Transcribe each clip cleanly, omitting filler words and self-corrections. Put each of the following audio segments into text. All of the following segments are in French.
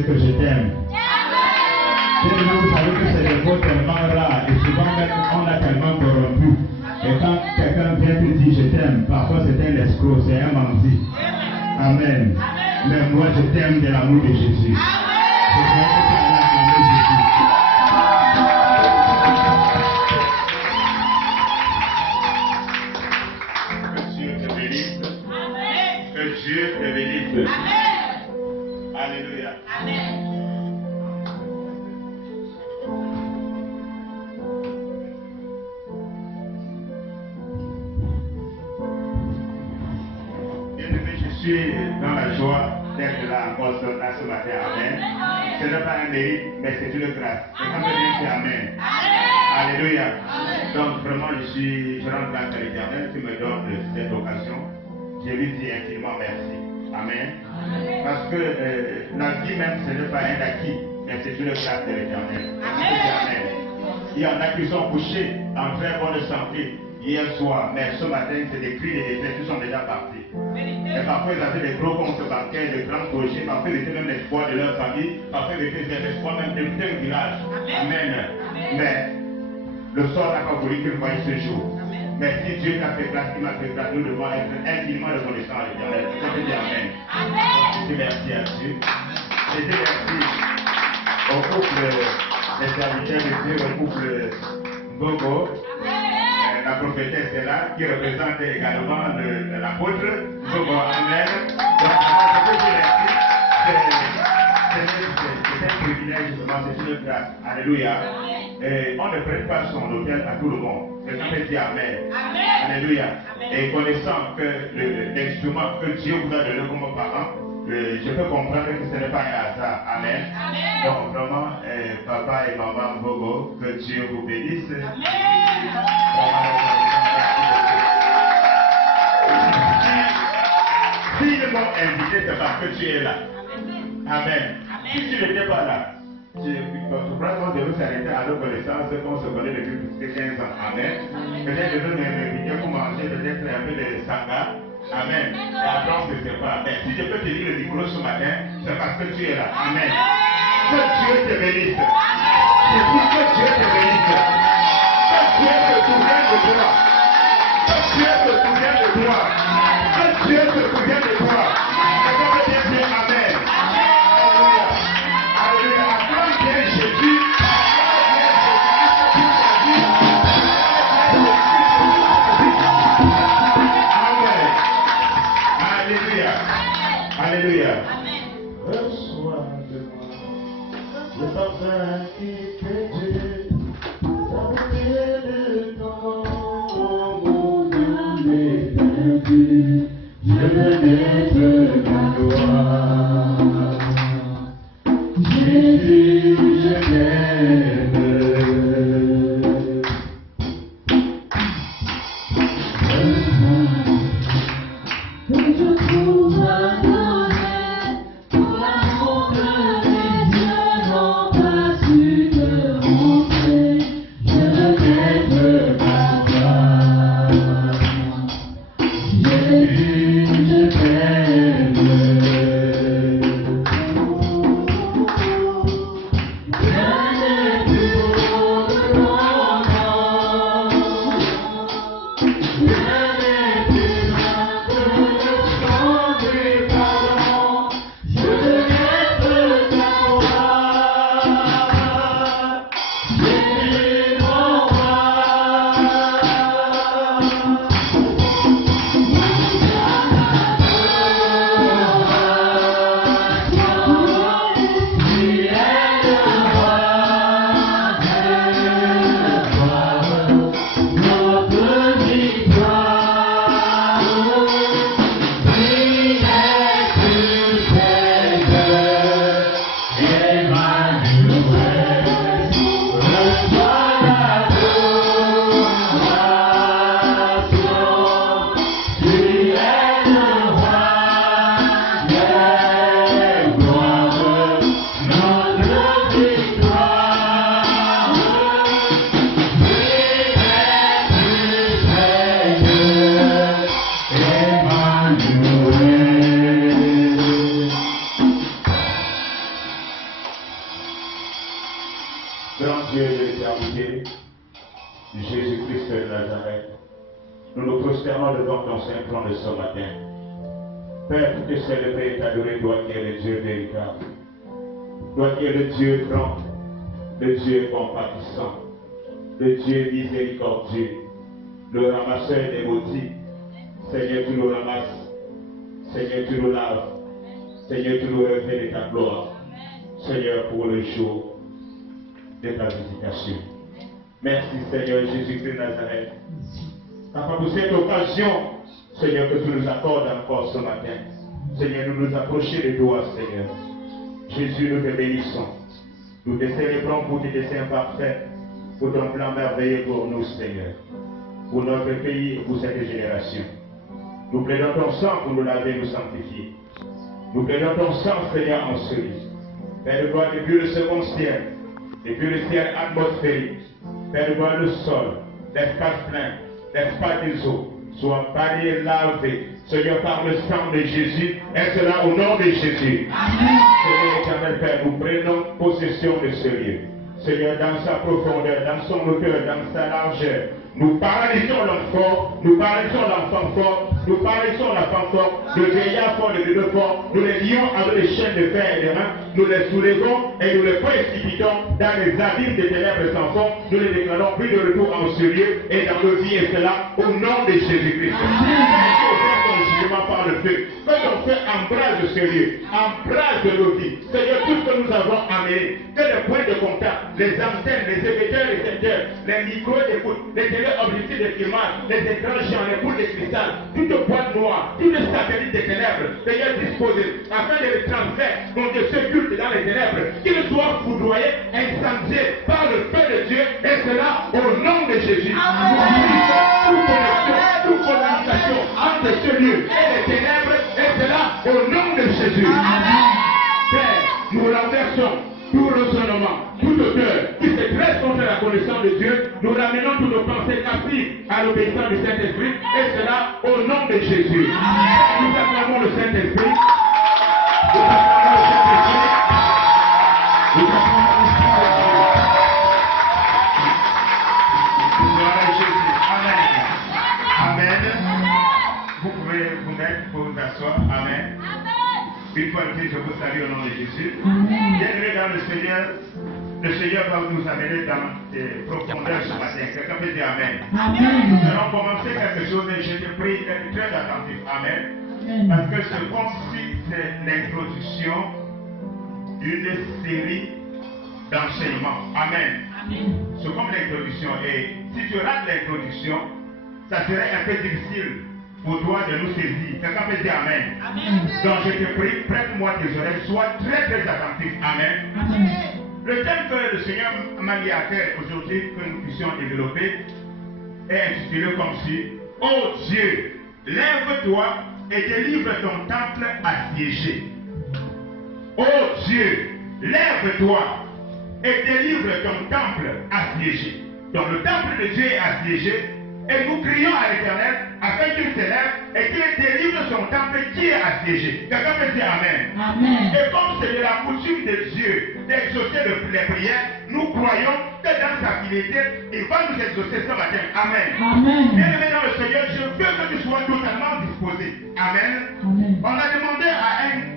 Que je t'aime. Vous savez que c'est des mots tellement rares et souvent même on a tellement corrompu. Et quand quelqu'un vient te dire je t'aime, parfois c'est un escroc, c'est un menti. Amen. Mais moi je t'aime de l'amour de Jésus. Que Dieu te bénisse. Que Dieu te bénisse. Alléluia. Amen. Bien-aimé, je suis dans la joie d'être là encore ce matin. Amen. Ce n'est pas un mérite, mais c'est une grâce. Et quand je dis c'est Amen. Alléluia. Donc vraiment, je rends grâce à l'Éternel qui me donne cette occasion. Je lui dis infiniment merci. Amen. Parce que la vie même, ce n'est pas un acquis, mais c'est une grâce de l'Éternel. Amen. Il y en a qui sont couchés en très bonne santé hier soir, mais ce matin, c'est des cris et des plaintes qui sont déjà partis. Et parfois, ils avaient des gros comptes bancaires, de grands projets, parfois, ils étaient même l'espoir de leur famille, parfois, ils étaient l'espoir même d'un village. Amen. Mais le sort n'a pas voulu qu'ils voient ce jour. Mais si Dieu t'a fait grâce, il m'a fait grâce, nous devons être infiniment reconnaissants à l'Éternel. Je dis Amen. Je dis merci à Dieu. Je dis merci au couple des serviteurs de Dieu, au couple Gogo. La prophétesse est là, qui représente également l'apôtre Gogo. Amen. Donc, je dis merci. C'est un privilège, c'est une grâce. Alléluia. Et on ne prête pas son hôtel à tout le monde. Quelqu'un peut dire Amen. Alléluia. Et connaissant que l'instrument que Dieu vous a donné comme parent, je peux comprendre que ce n'est pas un hasard. Amen. Donc vraiment, papa et maman Bogo, que Dieu vous bénisse. S'ils m'ont invité, c'est parce que tu es là. Amen. Si tu n'étais pas là, probablement je vais s'arrêter à nos connaissances qu'on se connaît depuis plus de 15 ans. Amen. Peut-être je vais m'inviter pour manger peut-être un peu de sanga. Amen. Et après on se sépare. Mais si je peux te dire le micro ce matin, c'est parce que tu es là. Amen. Que Dieu te bénisse. Je dis que Dieu te bénisse. Que Dieu te souvienne de toi. Que Dieu te souvienne de toi. Que Dieu te souvienne de toi. Et qu'on peut dire Amen. Alléluia. Reçois de moi le parfum qui fait Dieu, la de ton mon âme est perdue, je veux être ta gloire. Jésus, je t'aime. ton saint trône de ce matin. Père, tout est célébré et adoré, toi qui es le Dieu véritable. Toi qui es le Dieu grand, le Dieu compatissant, le Dieu miséricordieux, le ramasseur des maudits. Seigneur, tu nous ramasses. Seigneur, tu nous laves. Seigneur, tu nous revêts de ta gloire. Seigneur, pour le jour de ta visitation. Merci, Seigneur Jésus-Christ de Nazareth. Papa, pour cette occasion, Seigneur, que tu nous accordes encore ce matin. Seigneur, nous nous approchons de toi, Seigneur. Jésus, nous te bénissons. Nous te célébrons pour tes desseins parfaits, pour ton plan merveilleux pour nous, Seigneur. Pour notre pays et pour cette génération. Nous plaidons ton sang pour nous laver et nous sanctifier. Nous plaidons ton sang, Seigneur, en celui. Père de gloire, depuis le second ciel, depuis le ciel atmosphérique, Père de gloire, le sol, l'espace plein, l'espace des eaux, soit balayé, lavé, Seigneur, par le sang de Jésus, et cela au nom de Jésus. Amen. Seigneur éternel Père, nous prenons possession de ce lieu. Seigneur, dans sa profondeur, dans son hauteur, dans sa largeur, nous paralysons l'homme fort, nous paralysons l'enfant fort, nous paralysons l'enfant fort, le vieillard fort, le bébé fort, nous les lions avec les chaînes de fer et de main, nous les soulevons et nous les précipitons dans les abîmes des ténèbres sans fond, nous les déclarons plus de retour en ce lieu et dans nos vies, et cela au nom de Jésus-Christ. Par le feu. Que ton feu embrase ce lieu, embrase nos vies. Seigneur, tout ce que nous avons amené, que les points de contact, les antennes, les émetteurs, les secteurs, les micros d'écoute, les téléobjectifs de filmage, les écrans géants, les boules de cristal, toute boîte noire, tous les satellites des ténèbres, Seigneur, disposés, afin de les transmettre, donc de ce culte dans les ténèbres, qu'ils soient foudroyés, incendiés par le feu de Dieu, et cela au nom de Jésus. Toute connexion, toute communication entre ce lieu et les ténèbres, et cela au nom de Jésus. Père, nous renversons tout raisonnement, toute odeur qui se dresse contre la connaissance de Dieu, nous ramenons toutes nos pensées captives à l'obéissance du Saint-Esprit, et cela au nom de Jésus. Nous acclamons le Saint-Esprit. Nous acclamons le Saint-Esprit. Nous acclamons l'Esprit de Dieu. Gloire à Jésus. Amen. Amen. Vous pouvez vous mettre pour vous asseoir. Amen. Une fois de plus, je vous salue au nom de Jésus. Bienvenue dans le Seigneur. Le Seigneur va nous amener dans des profondeurs ce matin. Quelqu'un peut dire Amen. Nous allons commencer quelque chose et je te prie d'être très attentif. Amen. Parce que ce concis, c'est l'introduction d'une série d'enseignements. Amen. C'est comme l'introduction. Et si tu rates l'introduction, ça serait un peu difficile pour toi de nous saisir. Quelqu'un peut dire Amen. Donc je te prie, prête-moi tes oreilles, sois très très attentif. Amen. Le thème que le Seigneur m'a mis à terre aujourd'hui, que nous puissions développer, est intitulé comme ci: Oh Dieu, lève-toi et délivre ton temple assiégé. Oh Dieu, lève-toi et délivre ton temple assiégé. Donc le temple de Dieu est assiégé. Et nous crions à l'Éternel afin qu'il s'élève et qu'il délivre son temple qui est assiégé. Quelqu'un peut dire Amen. Et comme c'est de la coutume de Dieu d'exaucer les prières, nous croyons que dans sa fidélité, il va nous exaucer ce matin. Amen. Bien-aimé dans le Seigneur, je veux que tu sois totalement disposé. Amen. On a demandé à un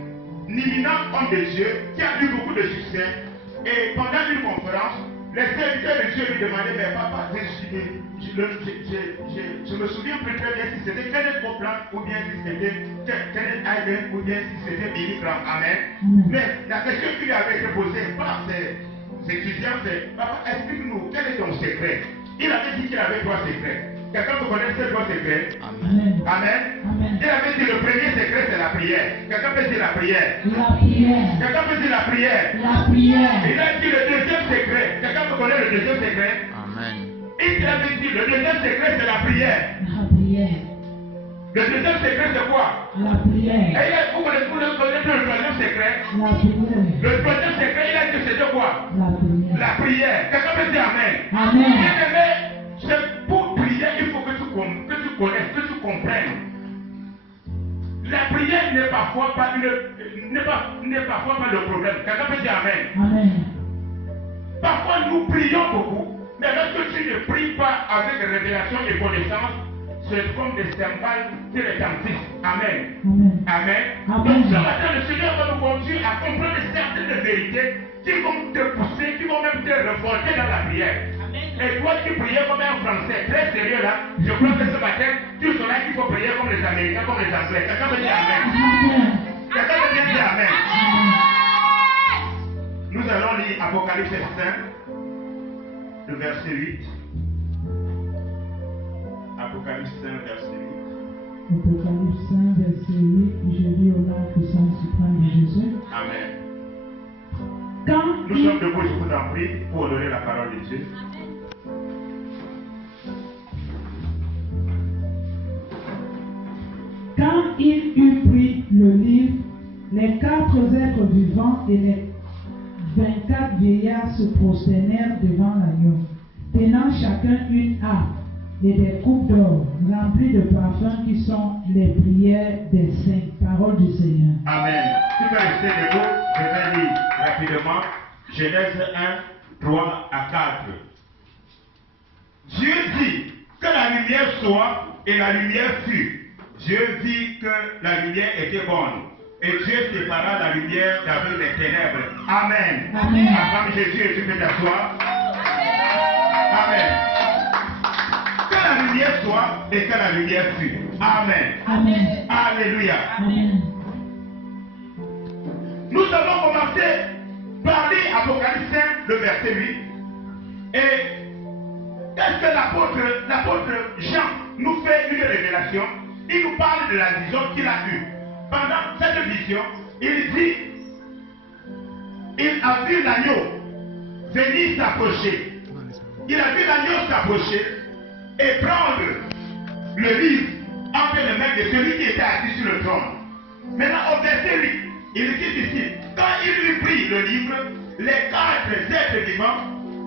éminent homme de Dieu qui a eu beaucoup de succès, et pendant une conférence, les serviteurs de Dieu lui demandaient: mais papa, je me souviens plus très bien si c'était Kenneth Copeland ou bien si c'était Kenneth Hagin ou bien si c'était Billy Graham. Amen. Mais la question qui lui avait été posée par ses étudiants, c'est: papa, explique-nous, quel est ton secret? Il avait dit qu'il avait 3 secrets. Quelqu'un peut connaître ces 3 secrets? Amen. Il avait dit: le premier secret, c'est la prière. Quelqu'un peut dire la prière? Quelqu'un peut dire la prière? Il a dit le deuxième secret. Quelqu'un peut connaître le deuxième secret? Amen. Il avait dit: le deuxième secret, c'est la prière. Le deuxième secret, c'est quoi? La prière. Et vous connaissez le troisième secret? La prière. Le troisième secret, il a dit: c'était quoi? La prière. Quelqu'un peut dire Amen. C'est pour prier, il faut que tu connaisses, que tu comprennes. La prière n'est parfois pas le problème. Quelqu'un peut dire Amen. Parfois nous prions beaucoup, mais lorsque tu ne pries pas avec révélation et connaissance, c'est comme des cymbales qui retentissent. Amen. Amen. Amen. Donc ce matin, le Seigneur va nous conduire à comprendre certaines vérités qui vont te pousser, qui vont même te révolter dans la prière. Et toi qui priais comme un Français, très sérieux là, je crois que ce matin, tu sauras qu'il faut prier comme les Américains, comme les Anglais. Quelqu'un veut dire Amen. Quelqu'un veut dire Amen. Nous allons lire Apocalypse 5, le verset 8. Apocalypse 5, verset 8. Apocalypse 5, verset 8, je lis au nom puissant suprême de Jésus. Amen. Quand Nous sommes debout, je vous en prie, pour honorer la parole de Dieu. Quand il eut pris le livre, les 4 êtres vivants et les 24 vieillards se prosternèrent devant l'agneau, tenant chacun une harpe et des coupes d'or remplies de parfums qui sont les prières des saints. Parole du Seigneur. Amen. Tu peux rester debout, je vais lire rapidement Genèse 1, 3 à 4. Dieu dit que la lumière soit et la lumière fut. Dieu dit que la lumière était bonne. Et Dieu sépara la lumière d'avec les ténèbres. Amen. Amen. Acclame Jésus et tu peux t'asseoir. Amen. Que la lumière soit et que la lumière fut. Amen. Amen. Alléluia. Amen. Nous allons commencer par lire Apocalypse 5, le verset 8. Et qu'est-ce que l'apôtre Jean nous fait une révélation? Il nous parle de la vision qu'il a eue. Pendant cette vision, il dit, il a vu l'agneau venir s'approcher. Il a vu l'agneau s'approcher et prendre le livre entre les mains de celui qui était assis sur le trône. Maintenant, au verset 8, il dit ici, quand il lui prit le livre, les 4 êtres vivants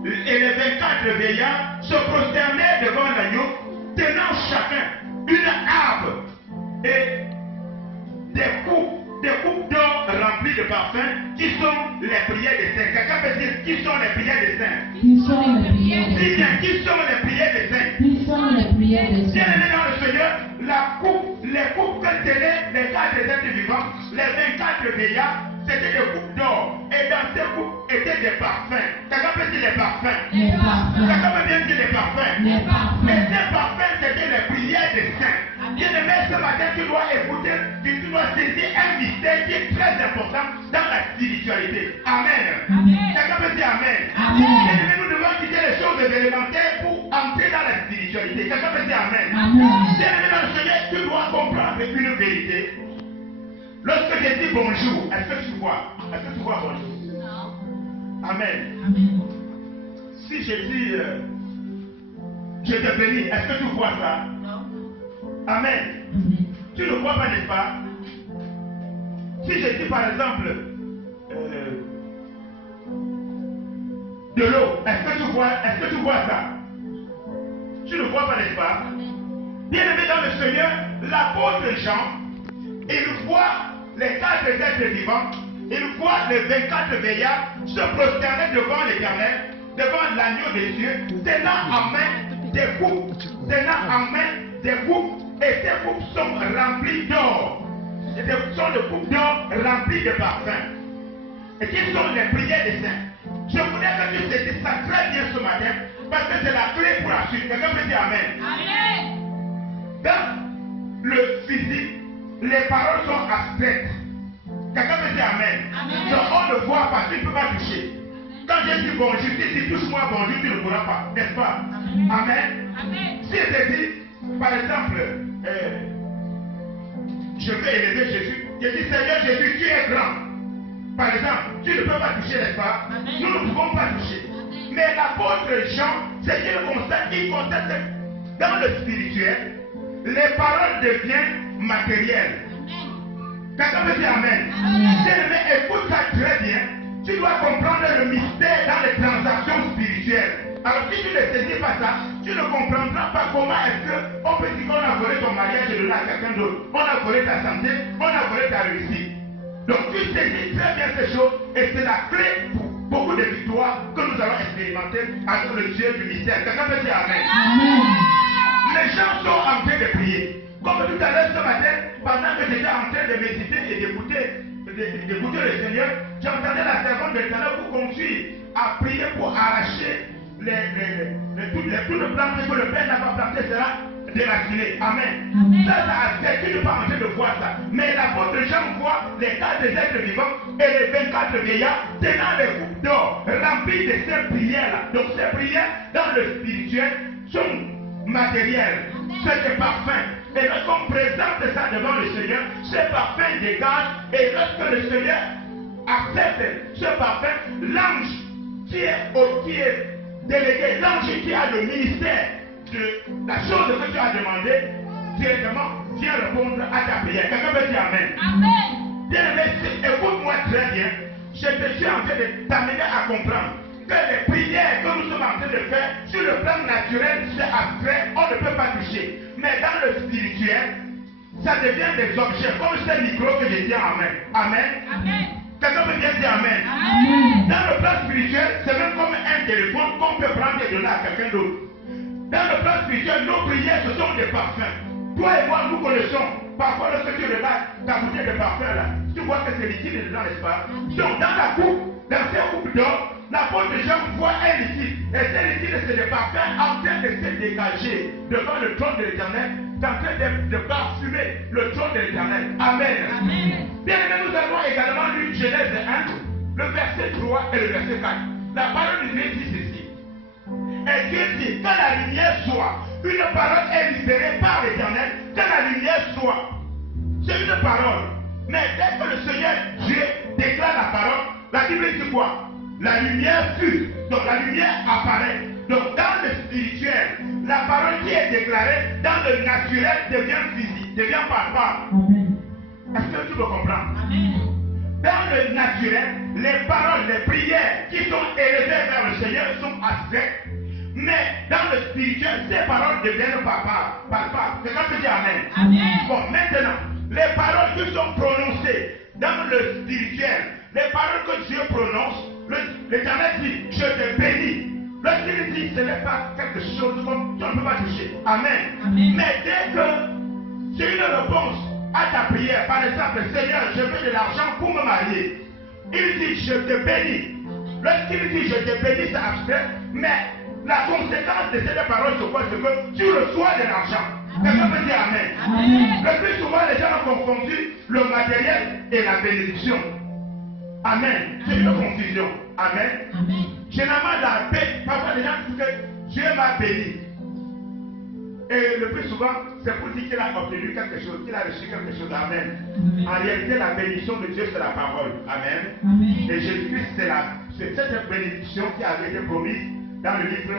et les 24 vieillards se prosternaient devant l'agneau, tenant chacun une harpe et des coupes d'or remplies de parfums qui sont les prières des saints. Quelqu'un peut dire qui sont les prières des saints? Qui sont les prières des Dis bien, saints? qui sont les prières des saints? Qui sont les prières des Bien saints? aimé dans le Seigneur, les coupes que tenaient les 4 êtres vivants, les 24 vieillards, c'était des coupes d'or. Et dans ces coupes étaient des parfums. Quelqu'un peut dire les parfums? Les parfums. Quelqu'un peut bien dire les parfums? Les parfums. Et ces parfums, c'était les prières des saints. Bien aimé, ce matin, tu dois écouter, tu dois saisir un mystère qui est très important dans la spiritualité. Amen. Amen. Quelqu'un peut dire Amen. Amen. Bien aimé, nous devons quitter les choses élémentaires pour entrer dans la spiritualité. Quelqu'un peut dire Amen. Amen. Bien aimé dans le Seigneur, tu dois comprendre une vérité. Lorsque je dis bonjour, est-ce que tu vois? Est-ce que tu vois bonjour? Non. Amen. Amen. Si je dis je te bénis, est-ce que tu vois ça? Non. Amen. Tu ne vois pas, n'est-ce pas? Si je dis par exemple de l'eau, est-ce que tu vois ça? Tu ne vois pas, n'est-ce pas? Bien aimé dans le Seigneur, l'apôtre Jean, il voit les 4 êtres vivants, il voit les 24 vieillards se prosterner devant l'Éternel, devant l'agneau des cieux, tenant en main des coupes, et ces coupes sont remplies d'or. Ce sont des coupes d'or remplies de parfums. Et qui sont les prières des saints. Je voudrais que tu saisisses ça très bien ce matin, parce que c'est la clé pour la suite. Quelqu'un peut dire Amen. Amen. Dans le physique, les paroles sont abstraites. Quelqu'un peut dire Amen. Amen. Donc on ne voit pas, tu ne peux pas toucher. Quand je dis bonjour, si touche-moi bonjour, tu ne pourras pas, n'est-ce pas? Amen. Amen. Si je te dis, par exemple, je vais élever Jésus, je dis Seigneur Jésus, tu es grand. Par exemple, tu ne peux pas toucher, n'est-ce pas? Amen. Nous ne pouvons pas toucher. Mais l'apôtre Jean, c'est qu'il constate que dans le spirituel, les paroles deviennent matérielles. Quelqu'un peut dire Amen. Bien-aimé, écoute ça très bien. Tu dois comprendre le mystère dans les transactions spirituelles. Alors si tu ne saisis pas ça, tu ne comprendras pas comment est-ce qu'on peut dire qu'on a volé ton mariage et donné à quelqu'un d'autre. On a volé ta santé, on a volé ta réussite. Donc tu saisis très bien ces choses et c'est la clé pour beaucoup de victoires que nous allons expérimenter avec le Dieu du mystère. Quelqu'un peut dire Amen. les gens sont en train de prier. Comme tout à l'heure ce matin, pendant que j'étais en train de méditer et d'écouter le Seigneur, j'entendais la servante de l'Éternel vous conduire à prier pour arracher tout le plan que le Père n'a pas planté sera déraciné. Amen. Ça a fait, tu ne pas en train de voir ça. Mais l'apôtre Jean voit les 4 êtres vivants et les 24 vieillards tenant les coupes d'or remplies de ces prières-là. Donc ces prières dans le spirituel sont matérielles. C'est des parfums. Et lorsqu'on présente ça devant le Seigneur, ce parfum dégage. Et lorsque le Seigneur accepte ce parfum, l'ange qui est délégué, l'ange qui a le ministère de la chose que tu as demandé, directement vient répondre à ta prière. Quelqu'un peut dire Amen. Amen. Bien-aimé, écoute-moi très bien. Je suis en train de t'amener à comprendre que les prières que nous sommes en train de faire sur le plan naturel, c'est abstrait, on ne peut pas toucher. Mais dans le spirituel, ça devient des objets, comme ces micros que je dis Amen. Amen. Amen. Quelqu'un peut bien dire Amen. Amen. Dans le plan spirituel, c'est même comme un téléphone qu'on peut prendre et donner à quelqu'un d'autre. Dans le plan spirituel, nos prières, ce sont des parfums. Toi et moi, nous connaissons. Parfois, lorsque tu regardes ta bouteille de parfum, là, tu vois que c'est liquide dedans, n'est-ce pas? Donc, dans la coupe, dans ces coupes d'or, l'apôtre Jean voit un liquide. Et ce liquide, c'est des parfums en train de se dégager devant le trône de l'Éternel, en train de parfumer le trône de l'Éternel. Amen. Amen. Bien aimé, nous avons également lu Genèse 1, le verset 3 et le verset 4. La parole de Dieu dit ceci. Et Dieu dit, que la lumière soit. Une parole est libérée par l'Éternel, que la lumière soit. C'est une parole. Mais dès que le Seigneur Dieu déclare la parole, la Bible dit quoi? La lumière fut. Donc la lumière apparaît. Donc dans le spirituel, la parole qui est déclarée dans le naturel devient physique, devient palpable. Est-ce que tu peux comprendre? Amen. Dans le naturel, les paroles, les prières qui sont élevées vers le Seigneur sont abstraites. Mais dans le spirituel, ces paroles deviennent palpables. C'est comme tu dis Amen. Amen. Bon, maintenant, les paroles qui sont prononcées dans le spirituel, les paroles que Dieu prononce, l'Éternel dit, je te bénis. Lorsqu'il dit, ce n'est pas quelque chose qu'on ne peut pas toucher. Amen. Amen. Mais dès que j'ai une réponse à ta prière, par exemple, Seigneur, je veux de l'argent pour me marier. Il dit, je te bénis. Lorsqu'il dit, je te bénis, c'est abstrait, mais la conséquence de cette parole, c'est quoi? C'est que tu reçois de l'argent. Quelqu'un peut dire Amen. Amen. Le plus souvent, les gens ont confondu le matériel et la bénédiction. Amen. C'est une confusion. Amen. Amen. Généralement, la paix, parfois les gens disent que Dieu m'a béni. Et le plus souvent, c'est pour dire qu'il a obtenu quelque chose, qu'il a reçu quelque chose. Amen. Amen. En réalité, la bénédiction de Dieu, c'est la parole. Amen. Amen. Et Jésus-Christ, c'est cette bénédiction qui avait été promise dans le livre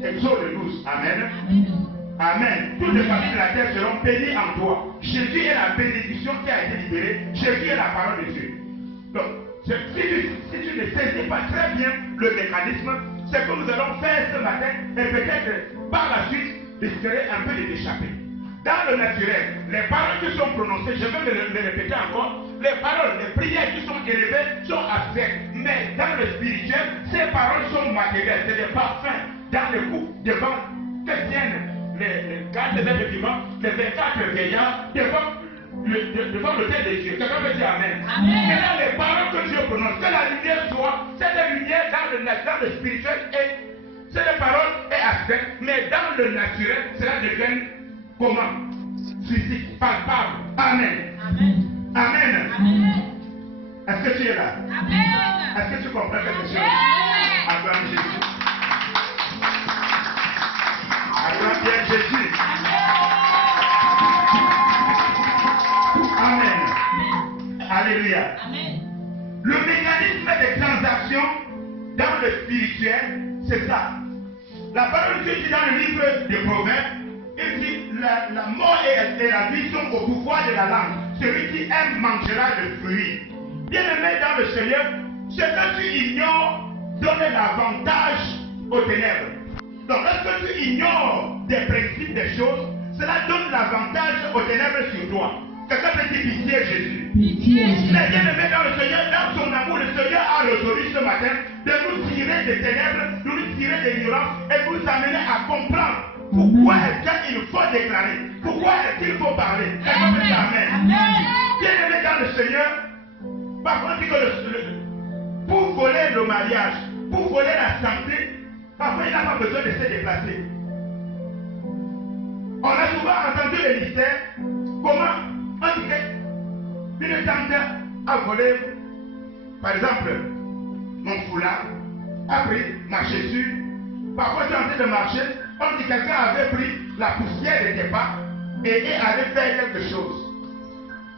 d'Exode 12. Amen. Amen. Amen. Toutes les familles de la terre seront bénies en toi. Jésus est la bénédiction qui a été libérée. Jésus est la parole de Dieu. Donc, si tu ne saisis pas très bien le mécanisme, c'est que nous allons faire ce matin et peut-être par la suite risquerait un peu de t'échapper. Dans le naturel, les paroles qui sont prononcées, je vais le répéter encore, les paroles, les prières qui sont élevées sont abstraites. Mais dans le spirituel, ces paroles sont matérielles, c'est des parfums dans le cou, devant que tiennent les 4 êtres vivants, les 24 vieillards, devant le Père de Dieu. Quelqu'un peut dire Amen. Amen. Et dans les paroles que Dieu prononce, que la lumière soit, cette lumière dans le spirituel, et cette parole est abstraite, mais dans le naturel, cela devient comment? Physique, palpable. Amen. Amen. Amen. Amen. Est-ce que tu es là? Amen. Est-ce que tu comprends quelque chose? Acclame Jésus. Acclame bien Jésus. Amen. Alléluia. Amen. Le mécanisme des transactions dans le spirituel, c'est ça. La parole de Dieu dit dans le livre des Proverbes, il dit la mort et la vie sont au pouvoir de la langue. Celui qui aime mangera le fruit. Bien-aimé dans le Seigneur, ce que tu ignores donne l'avantage aux ténèbres. Donc lorsque tu ignores des principes des choses, cela donne l'avantage aux ténèbres sur toi. Quelqu'un peut dire pitié Jésus. Pitié. Mais bien-aimé dans le Seigneur, dans son amour, le Seigneur a résolu ce matin de nous tirer des ténèbres, de nous tirer de l'ignorance et de nous amener à comprendre Pourquoi est-ce qu'il faut déclarer? Pourquoi est-ce qu'il faut parler? Quelqu'un peut dire Amen. Bien aimé dans le Seigneur, parfois on dit que pour voler le mariage, pour voler la santé, parfois il n'a pas besoin de se déplacer. On a souvent entendu les mystères. Comment on dit qu'une tante a volé, par exemple, mon foulard, a pris ma chaussure. Parfois, tu es en train de marcher, on dit que quelqu'un avait pris la poussière de tes pas et avait fait quelque chose.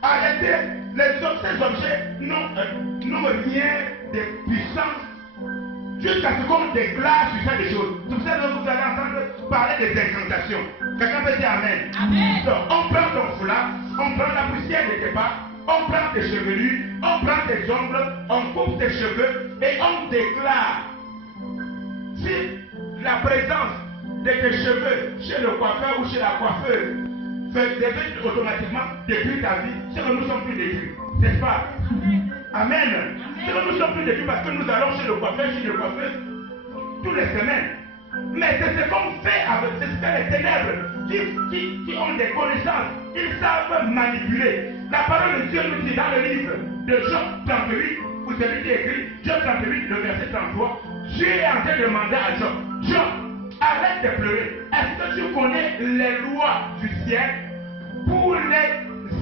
Arrêtez, ces objets n'ont rien de puissant jusqu'à ce qu'on déclare sur ça des choses. C'est pour ça que vous allez entendre parler des incantations. Quelqu'un peut dire Amen. Amen. Donc, on prend ton foulard, on prend la poussière de tes pas, on prend tes chevelures, on prend tes ongles, on coupe tes cheveux et on déclare. Si la présence de tes cheveux chez le coiffeur ou chez la coiffeuse devait automatiquement détruire ta vie, c'est que nous sommes plus détruits, n'est-ce pas? Amen. C'est que nous sommes plus détruits parce que nous allons chez le coiffeur, chez le coiffeur toutes les semaines. Mais c'est ce qu'on fait avec les ténèbres qui ont des connaissances, ils savent manipuler. La parole de Dieu nous dit dans le livre de Job 38, où celui qui écrit Job 38, le verset 33, Dieu est en train de demander à Job, Job, arrête de pleurer. Est-ce que tu connais les lois du ciel pour les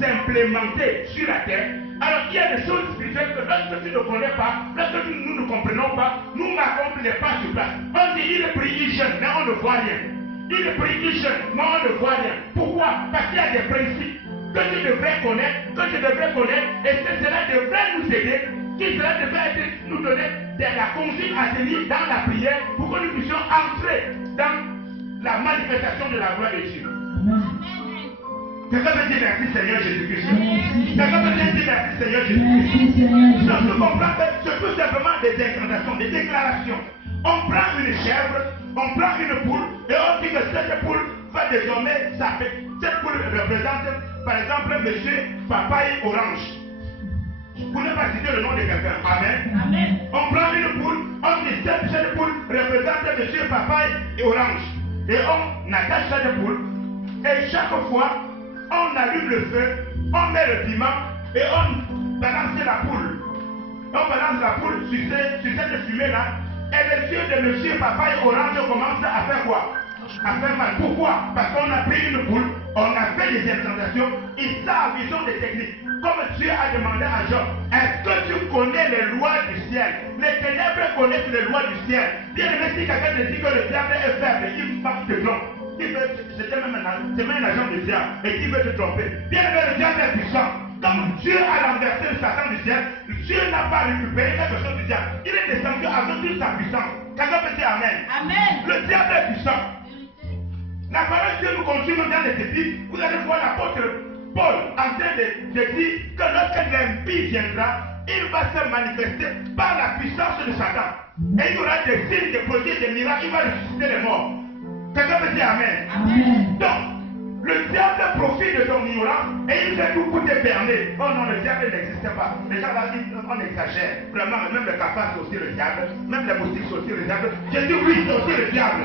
implémenter sur la terre? Alors il y a des choses spirituelles que lorsque tu ne connais pas, lorsque nous ne comprenons pas, nous n'accomplissons pas sur place. On dit il prie, il jeûne, mais on ne voit rien. Il prie, il jeûne, mais on ne voit rien. Pourquoi? Parce qu'il y a des principes que tu devrais connaître, et que cela devrait nous aider, que cela devrait nous donner de la consigne à tenir dans la prière pour que nous puissions entrer dans la manifestation de la gloire de Dieu. Quelqu'un peut dire merci Seigneur Jésus-Christ. Quelqu'un peut dire merci Seigneur Jésus-Christ. Donc je comprends que c'est tout simplement des incantations, des déclarations. On prend une chèvre, on prend une poule et on dit que cette poule va désormais s'appeler. Cette poule représente par exemple monsieur Papaye Orange. Pour ne pas citer le nom de quelqu'un. Amen. Amen. On prend une poule, on dit cette poule représente monsieur Papaye et Orange. Et on attache cette poule et chaque fois on allume le feu, on met le piment et on balance la poule. On balance la poule sur cette fumée-là. Et les yeux de monsieur Papaye Orange commencent à faire quoi? À faire mal. Pourquoi? Parce qu'on a pris une poule, on a fait des incantations, ils savent, ils ont des techniques. Comme Dieu a demandé à Job, est-ce que tu connais les lois du ciel? Les ténèbres connaissent les lois du ciel. Bien aimé, si quelqu'un te dit que le diable est faible, il marche de trompe. C'est même un agent du diable et qui veut te tromper. Bien aimé, le diable est puissant. Comme Dieu a renversé le Satan du ciel, Dieu n'a pas récupéré quelque chose du diable. Il est descendu avec toute sa puissance. Quelqu'un peut dire Amen. Amen. Le diable est puissant. La parole de Dieu nous continue dans les épîtres. Vous allez voir l'apôtre Paul en train de dire que lorsque l'impie viendra, il va se manifester par la puissance de Satan. Et il y aura des signes, des prodiges, des miracles. Il va ressusciter les morts. Quelqu'un peut dire Amen. Amen. Donc, le diable profite de ton ignorance et il fait tout pour te berner. Oh non, le diable n'existe pas. Les gens là disent on exagère. Vraiment, même le cafard c'est aussi le diable. Même les moustiques c'est aussi le diable. J'ai dit oui, c'est aussi le diable.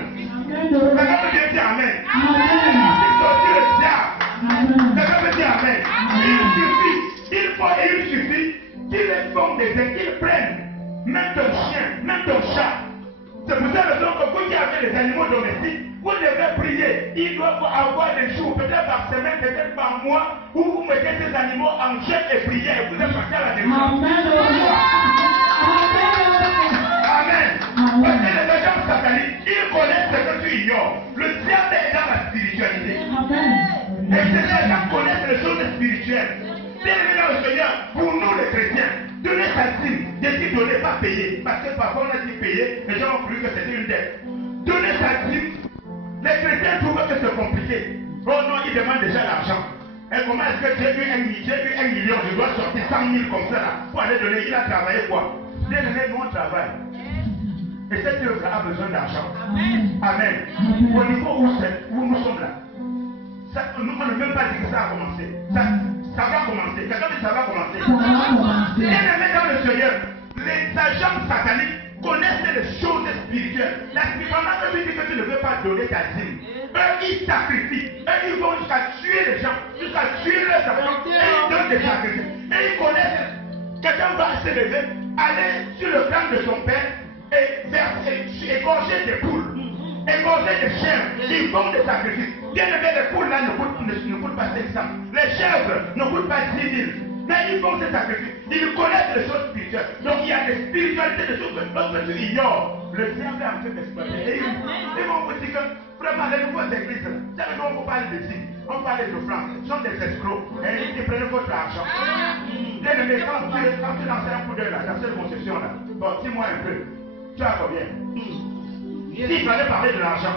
Quelqu'un peut dire Amen. C'est aussi le diable. Quelqu'un peut dire Amen. Il suffit qu'ils prennent même ton chien, même ton chat. C'est pour ça que vous qui avez les animaux domestiques, vous devez prier. Il doit avoir des jours, peut-être par semaine, peut-être par mois, où vous mettez ces animaux en jeûne et prière et vous êtes passé à la délivrance. Amen. Parce que les agents sataniques, ils connaissent ce que tu ignores. Le diable est dans la spiritualité. Et ces gens connaissent les choses spirituelles. Bien aimé dans le Seigneur, pour nous les chrétiens, donner sa dîme, dit donner, pas payer. Parce que parfois on a dit payer, les gens ont cru que c'était une dette. Donner sa dîme, les chrétiens trouvent que c'est compliqué. Oh non, ils demandent déjà l'argent. Et comment est-ce que j'ai eu 1 million, je dois sortir 100 000 comme ça là, pour aller donner? Il a travaillé quoi? Bien aimé, nous on travaille. Et cette œuvre a besoin d'argent. Amen. Au niveau où nous sommes là, nous on ne peut pas dire que ça a commencé. Ça va commencer. Quelqu'un dit ça va commencer. Bien aimé dans le Seigneur, les agents sataniques connaissent les choses spirituelles. La spiritualité dit que tu ne veux pas donner ta dîme. Eux, ils sacrifient. Eux, ils vont jusqu'à tuer les gens, jusqu'à tuer leurs enfants. Et ils donnent des sacrifices. Et ils connaissent. Quelqu'un va se lever, aller sur le crâne de son père et égorger des poules, égorger des chèvres. Ils font des sacrifices. Bien aimé, les poules là ne coûtent pas 500. Les chèvres ne coûtent pas 10 000. Mais ils font ces sacrifices. Ils connaissent les choses spirituelles. Donc il y a des spiritualités, des choses que d'autres ignorent. Le diable est en train d'exploiter. Et ils vont vous dire que vraiment les nouvelles églises, c'est que on parle de signes, on parle d'offrandes, ce sont des escrocs. Et ils prennent votre argent. Bien aimé, quand tu lances un coup d'œil là, dans cette conception là, bon, dis-moi un peu. Tu as combien? S'il fallait parler de l'argent,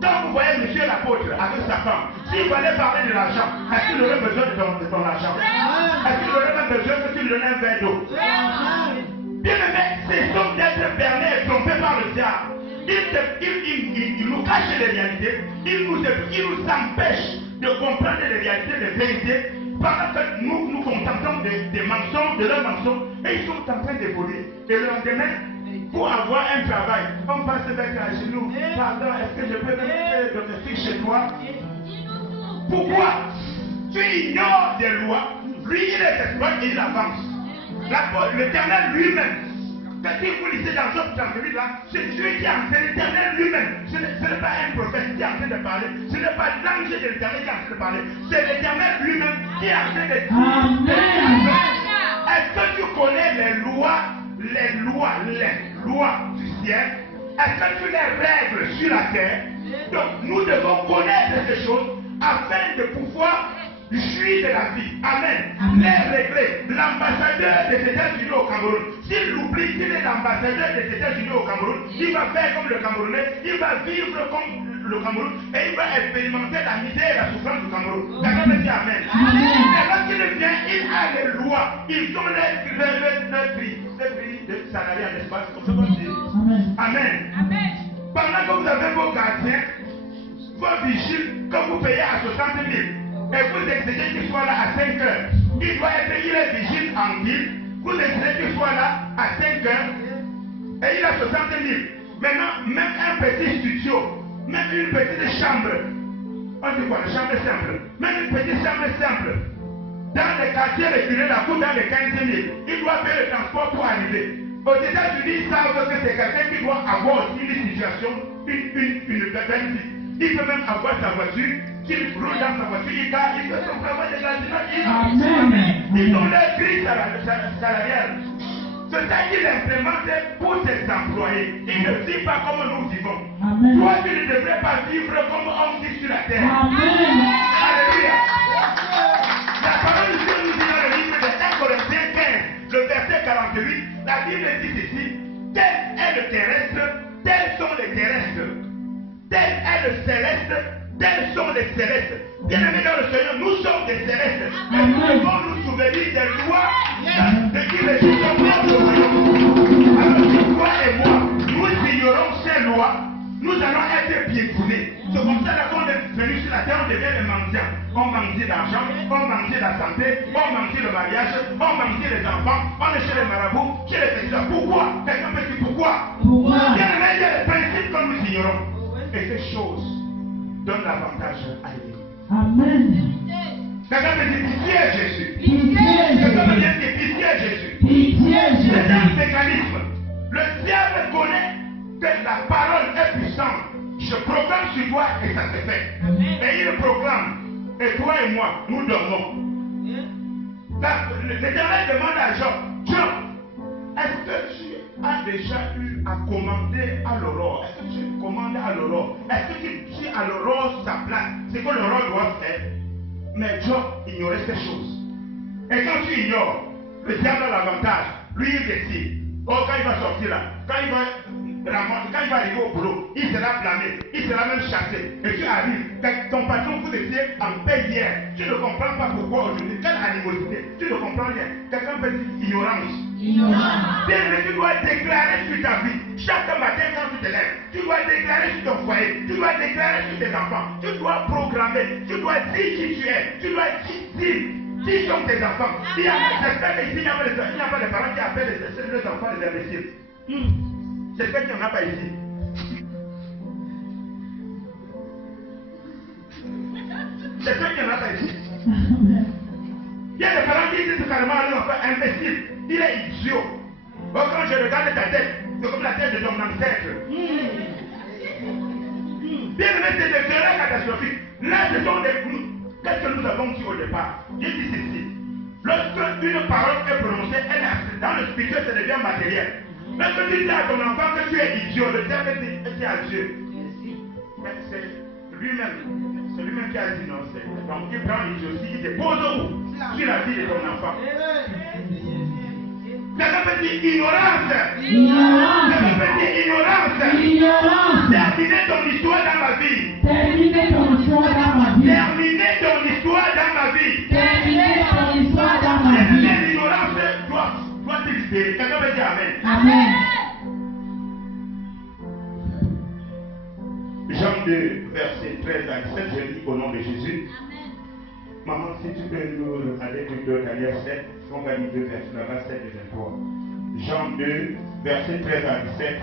quand vous voyez monsieur l'apôtre avec sa femme, s'il fallait parler de l'argent, est-ce qu'il aurait besoin de ton argent? Est-ce qu'il aurait même besoin que tu lui donnes un verre d'eau? Bien aimé, cessons d'être bernés et trompés par le diable. Il nous cache les réalités, il nous empêche de comprendre les réalités, les vérités, pendant que nous contemplons des mensonges, de leurs mensonges, et ils sont en train d'évoluer. Et le lendemain, pour avoir un travail, on passe avec un genou. Pardon, est-ce que je peux même faire domestique chez toi? Pourquoi? Tu ignores des lois. Lui, il est exploit et il avance. L'Éternel lui-même, quand vous lisez dans Job 38 là, c'est Dieu qui a enseigné, l'Éternel lui-même. Ce n'est pas un prophète qui est en train de parler. Ce n'est pas l'ange de l'Éternel qui est en train de parler. C'est l'Éternel lui-même qui est en train de dire. Est-ce que tu connais les lois du ciel? Est-ce que tu les règles sur la terre? Donc nous devons connaître ces choses afin de pouvoir jouir de la vie. Amen. Les régler. L'ambassadeur des États-Unis au Cameroun, s'il oublie qu'il est l'ambassadeur des États-Unis au Cameroun, il va faire comme le Camerounais, il va vivre comme le Cameroun et il va expérimenter la misère et la souffrance du Cameroun. Quelqu'un me dit Amen. Et lorsqu'il vient, il a les lois, ils ont leur prix. Le prix de salariat, n'est-ce pas? C'est comme ça qu'on dit. Amen. Pendant que vous avez vos gardiens, vos vigiles, que vous payez à 60 000, et vous exigez qu'il soit là à 5 heures, il est vigile en ville, vous exigez qu'il soit là à 5 heures, et il a 60 000. Maintenant, même un petit studio, même une petite chambre, on dit quoi, une chambre simple, même une petite chambre simple, dans les quartiers reculés, la coûte dans les 15 000, il doit payer le transport pour arriver. Aux États-Unis, ils savent que c'est quelqu'un qui doit avoir aussi une situation, une belle vie. Il peut même avoir sa voiture, s'il roule dans sa voiture, il peut son travail de la ils ont leur grille salariale. C'est ça qu'il implémente pour ses employés. Il ne vit pas comme nous vivons. Toi, tu ne devrais pas vivre comme on vit sur la terre. Alléluia. La parole de Dieu nous dit dans le livre de 1 Corinthiens 15, le verset 48, la Bible dit ceci: tel est le terrestre, tels sont les terrestres. Tel est le céleste, tels sont les célestes. Bien aimés dans le Seigneur, nous sommes des célestes. Et nous devons nous souvenir des lois de qui les gens sont morts au royaume. Alors si toi et moi, nous ignorons ces lois, nous allons être piétinés. C'est comme ça qu'on est venu sur la terre, on devient les mendiants. On mangeait l'argent, on mangeait la santé, on mangeait le mariage, on mangeait les enfants, on est chez les marabouts, chez les pêcheurs. Pourquoi? Quelqu'un me dit pourquoi? Bien aimés, il y a des principes que nous ignorons. Et ces choses donnent l'avantage à l'Église. Amen. Quelqu'un me dit pitié Jésus. Pitié Quelqu'un me Jésus. dit pitié Jésus. Pitié C'est un Jésus. mécanisme. Le diable connaît que la parole est puissante. Je proclame sur toi et ça se fait. Et il proclame. Et toi et moi, nous dormons. L'Éternel demande à Job: Job, est-ce que tu as déjà eu à commander à l'aurore? Est-ce que tu commandes à l'aurore? Est-ce que tu dis à l'aurore sa place? C'est que l'aurore doit faire. Mais Job ignorait ces choses. Et quand tu ignores, le diable a l'avantage. Lui, il décide. Oh, quand il va sortir là, quand il va arriver au boulot, il sera blâmé, il sera même chassé. Et tu arrives, ton patron vous était en paix hier. Tu ne comprends pas pourquoi aujourd'hui. Quelle animosité? Tu ne comprends rien. Quelqu'un peut dire ignorance. Bien, mais tu dois déclarer sur ta vie. Chaque matin quand tu te lèves, tu dois déclarer sur ton foyer, tu dois déclarer sur tes enfants, tu dois programmer, tu dois dire qui tu es, tu dois dire qui sont tes enfants. J'espère qu'ici il n'y a pas de parents qui appellent les enfants des imbéciles. J'espère qu'il n'y en a pas ici. C'est ce qu'il y en a ici. Il y a des parents qui disent carrément à leur enfant imbécile. Il est idiot. Bon, quand je regarde ta tête, c'est comme la tête de ton ancêtre. Bien aimé, c'est des erreurs catastrophiques. Là, ce sont des coups. Qu'est-ce que nous avons dit au départ? J'ai dit ceci. Lorsque une parole est prononcée, elle est dans le spirituel, ça devient matériel. Lorsque tu dis à ton enfant que tu es idiot, le terme est à Dieu. Mais c'est lui-même qui a dit non. Donc il prend l'idiotie, il dépose sur la vie de ton enfant. Ça veut dire ignorance. Ça veut dire ignorance. Terminer ton histoire dans ma vie. Terminer ton histoire dans ma vie. Terminer ton histoire dans ma vie. Terminer ton histoire dans ma vie. L'ignorance doit te libérer. Quelqu'un veut dire Amen. Amen. Jean 2, verset 13 à 17, je lis au nom de Jésus. Maman, si tu peux nous aller plutôt dans Daniel 7, on va lire 2 versets là-bas, 7 et 23. Jean 2, verset 13 à 17.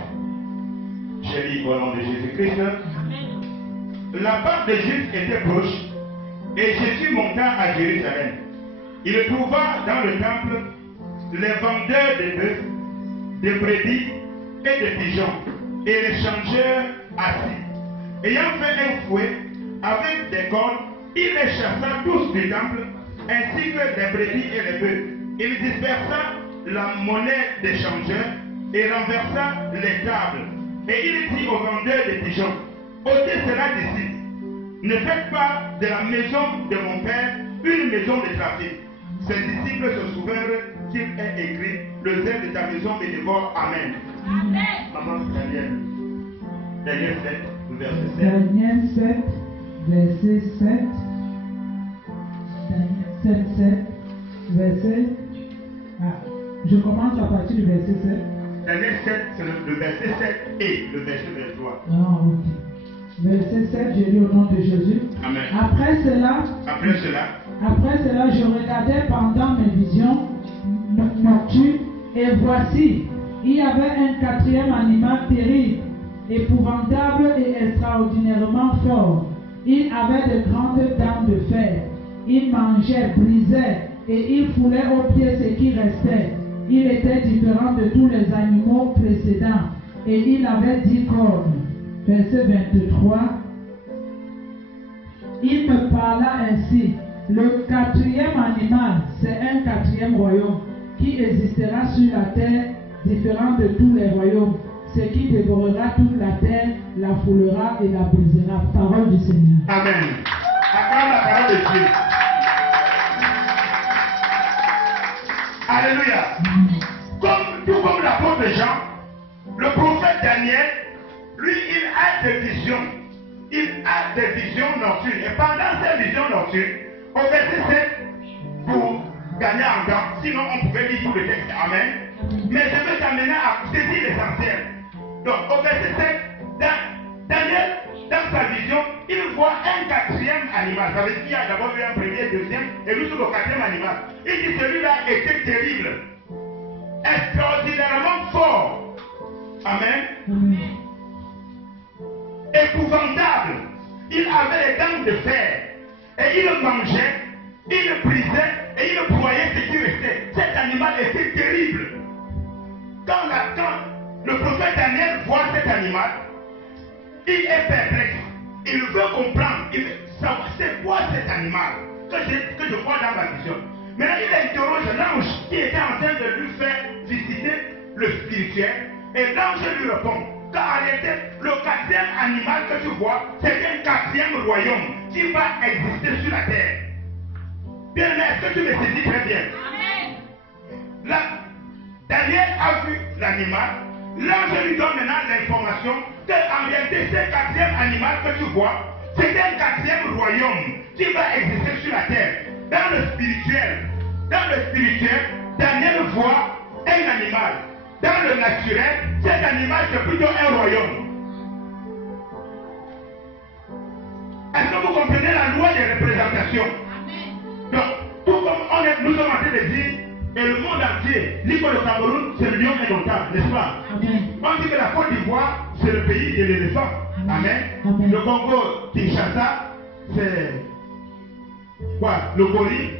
Je lis au nom de Jésus-Christ. La Pâque d'Égypte était proche et Jésus monta à Jérusalem. Il trouva dans le temple les vendeurs de bœufs, de brebis et de pigeons et les changeurs assis. Ayant fait un fouet avec des cordes, il les chassa tous du temple, ainsi que les brebis et les bœufs. Il dispersa la monnaie des changeurs et renversa les tables. Et il dit aux vendeurs de pigeons, ôtez cela d'ici. Ne faites pas de la maison de mon père une maison de trafic. Ses disciples se souvinrent qu'il est écrit, le zèle de ta maison me dévore. Amen. Amen. Maman, Daniel 7, verset 7. Daniel 7, verset 7. Daniel 7, verset. Je commence à partir du verset 7. Daniel 7, c'est le verset 7 et le verset 23. Ah, ok. Verset 7, j'ai lu au nom de Jésus. Amen. Après cela, je regardais pendant mes visions nocturnes, et voici, il y avait un quatrième animal terrible, épouvantable et extraordinairement fort. Il avait de grandes dents de fer. Il mangeait, brisait, et il foulait aux pieds ce qui restait. Il était différent de tous les animaux précédents, et il avait 10 cornes. Verset 23. Il me parla ainsi. Le quatrième animal, c'est un quatrième royaume qui existera sur la terre, différent de tous les royaumes. Ce qui dévorera toute la terre, la foulera et la brisera. Parole du Seigneur. Amen. Acclame la parole de Dieu. Alléluia. Tout comme l'apôtre Jean, le prophète Daniel, lui, il a des visions. Il a des visions nocturnes. Et pendant ces visions nocturnes, au verset 7, pour gagner en temps, sinon on pouvait lire tout le texte. Amen. Mais je veux t'amener à saisir l'essentiel. Donc, au verset 7, Daniel, dans sa vision, il voit un quatrième animal. Ça veut dire qu'il y a d'abord eu un premier, deuxième, et lui sur le quatrième animal. Il dit celui-là était terrible, extraordinairement fort. Amen. Épouvantable. Il avait les dents de fer. Et il mangeait, il brisait et il broyait ce qui restait. Cet animal était terrible. Quand le prophète Daniel voit cet animal, il est perplexe. Il veut comprendre. Il veut savoir c'est quoi cet animal que je vois dans ma vision. Maintenant, il interroge l'ange qui était en train de lui faire visiter le spirituel. Et l'ange lui répond. Car en réalité, le quatrième animal que tu vois, c'est un quatrième royaume qui va exister sur la terre. Bien, mais est-ce que tu me saisis très bien? Là, Daniel a vu l'animal. L'ange lui donne maintenant l'information qu'en réalité, ce quatrième animal que tu vois, c'est un quatrième royaume qui va exister sur la terre. Dans le spirituel, Daniel voit un animal. Dans le naturel, cet animal c'est plutôt un royaume. Est-ce que vous comprenez la loi des représentations? Donc, tout comme nous sommes en train de dire, et le monde entier, l'île de Cameroun, c'est le lion indomptable, n'est-ce pas? On dit que la Côte d'Ivoire, c'est le pays de l'éléphant. Amen. Le Congo, Kinshasa, c'est Quoi? Le gorille?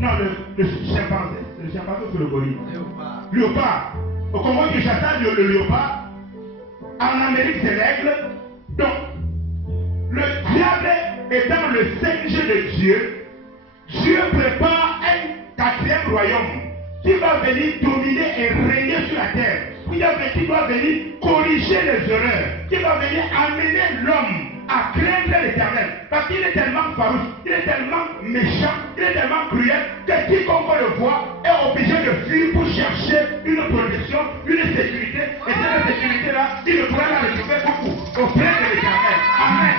Non, le chimpanzé. Le chimpanzé, c'est le gorille. Léopard. Au Congo-Kinshasa, le léopard. En Amérique, c'est l'aigle. Donc, le diable étant le singe de Dieu, Dieu prépare un 4e royaume qui va venir dominer et régner sur la terre. Qui va venir corriger les erreurs. Qui va venir amener l'homme à craindre l'Éternel. Parce qu'il est tellement farouche, il est tellement méchant, il est tellement cruel que quiconque le voit est obligé de fuir pour chercher une protection, une sécurité. Et cette sécurité-là, il ne pourra la retrouver beaucoup auprès de l'Éternel. Amen.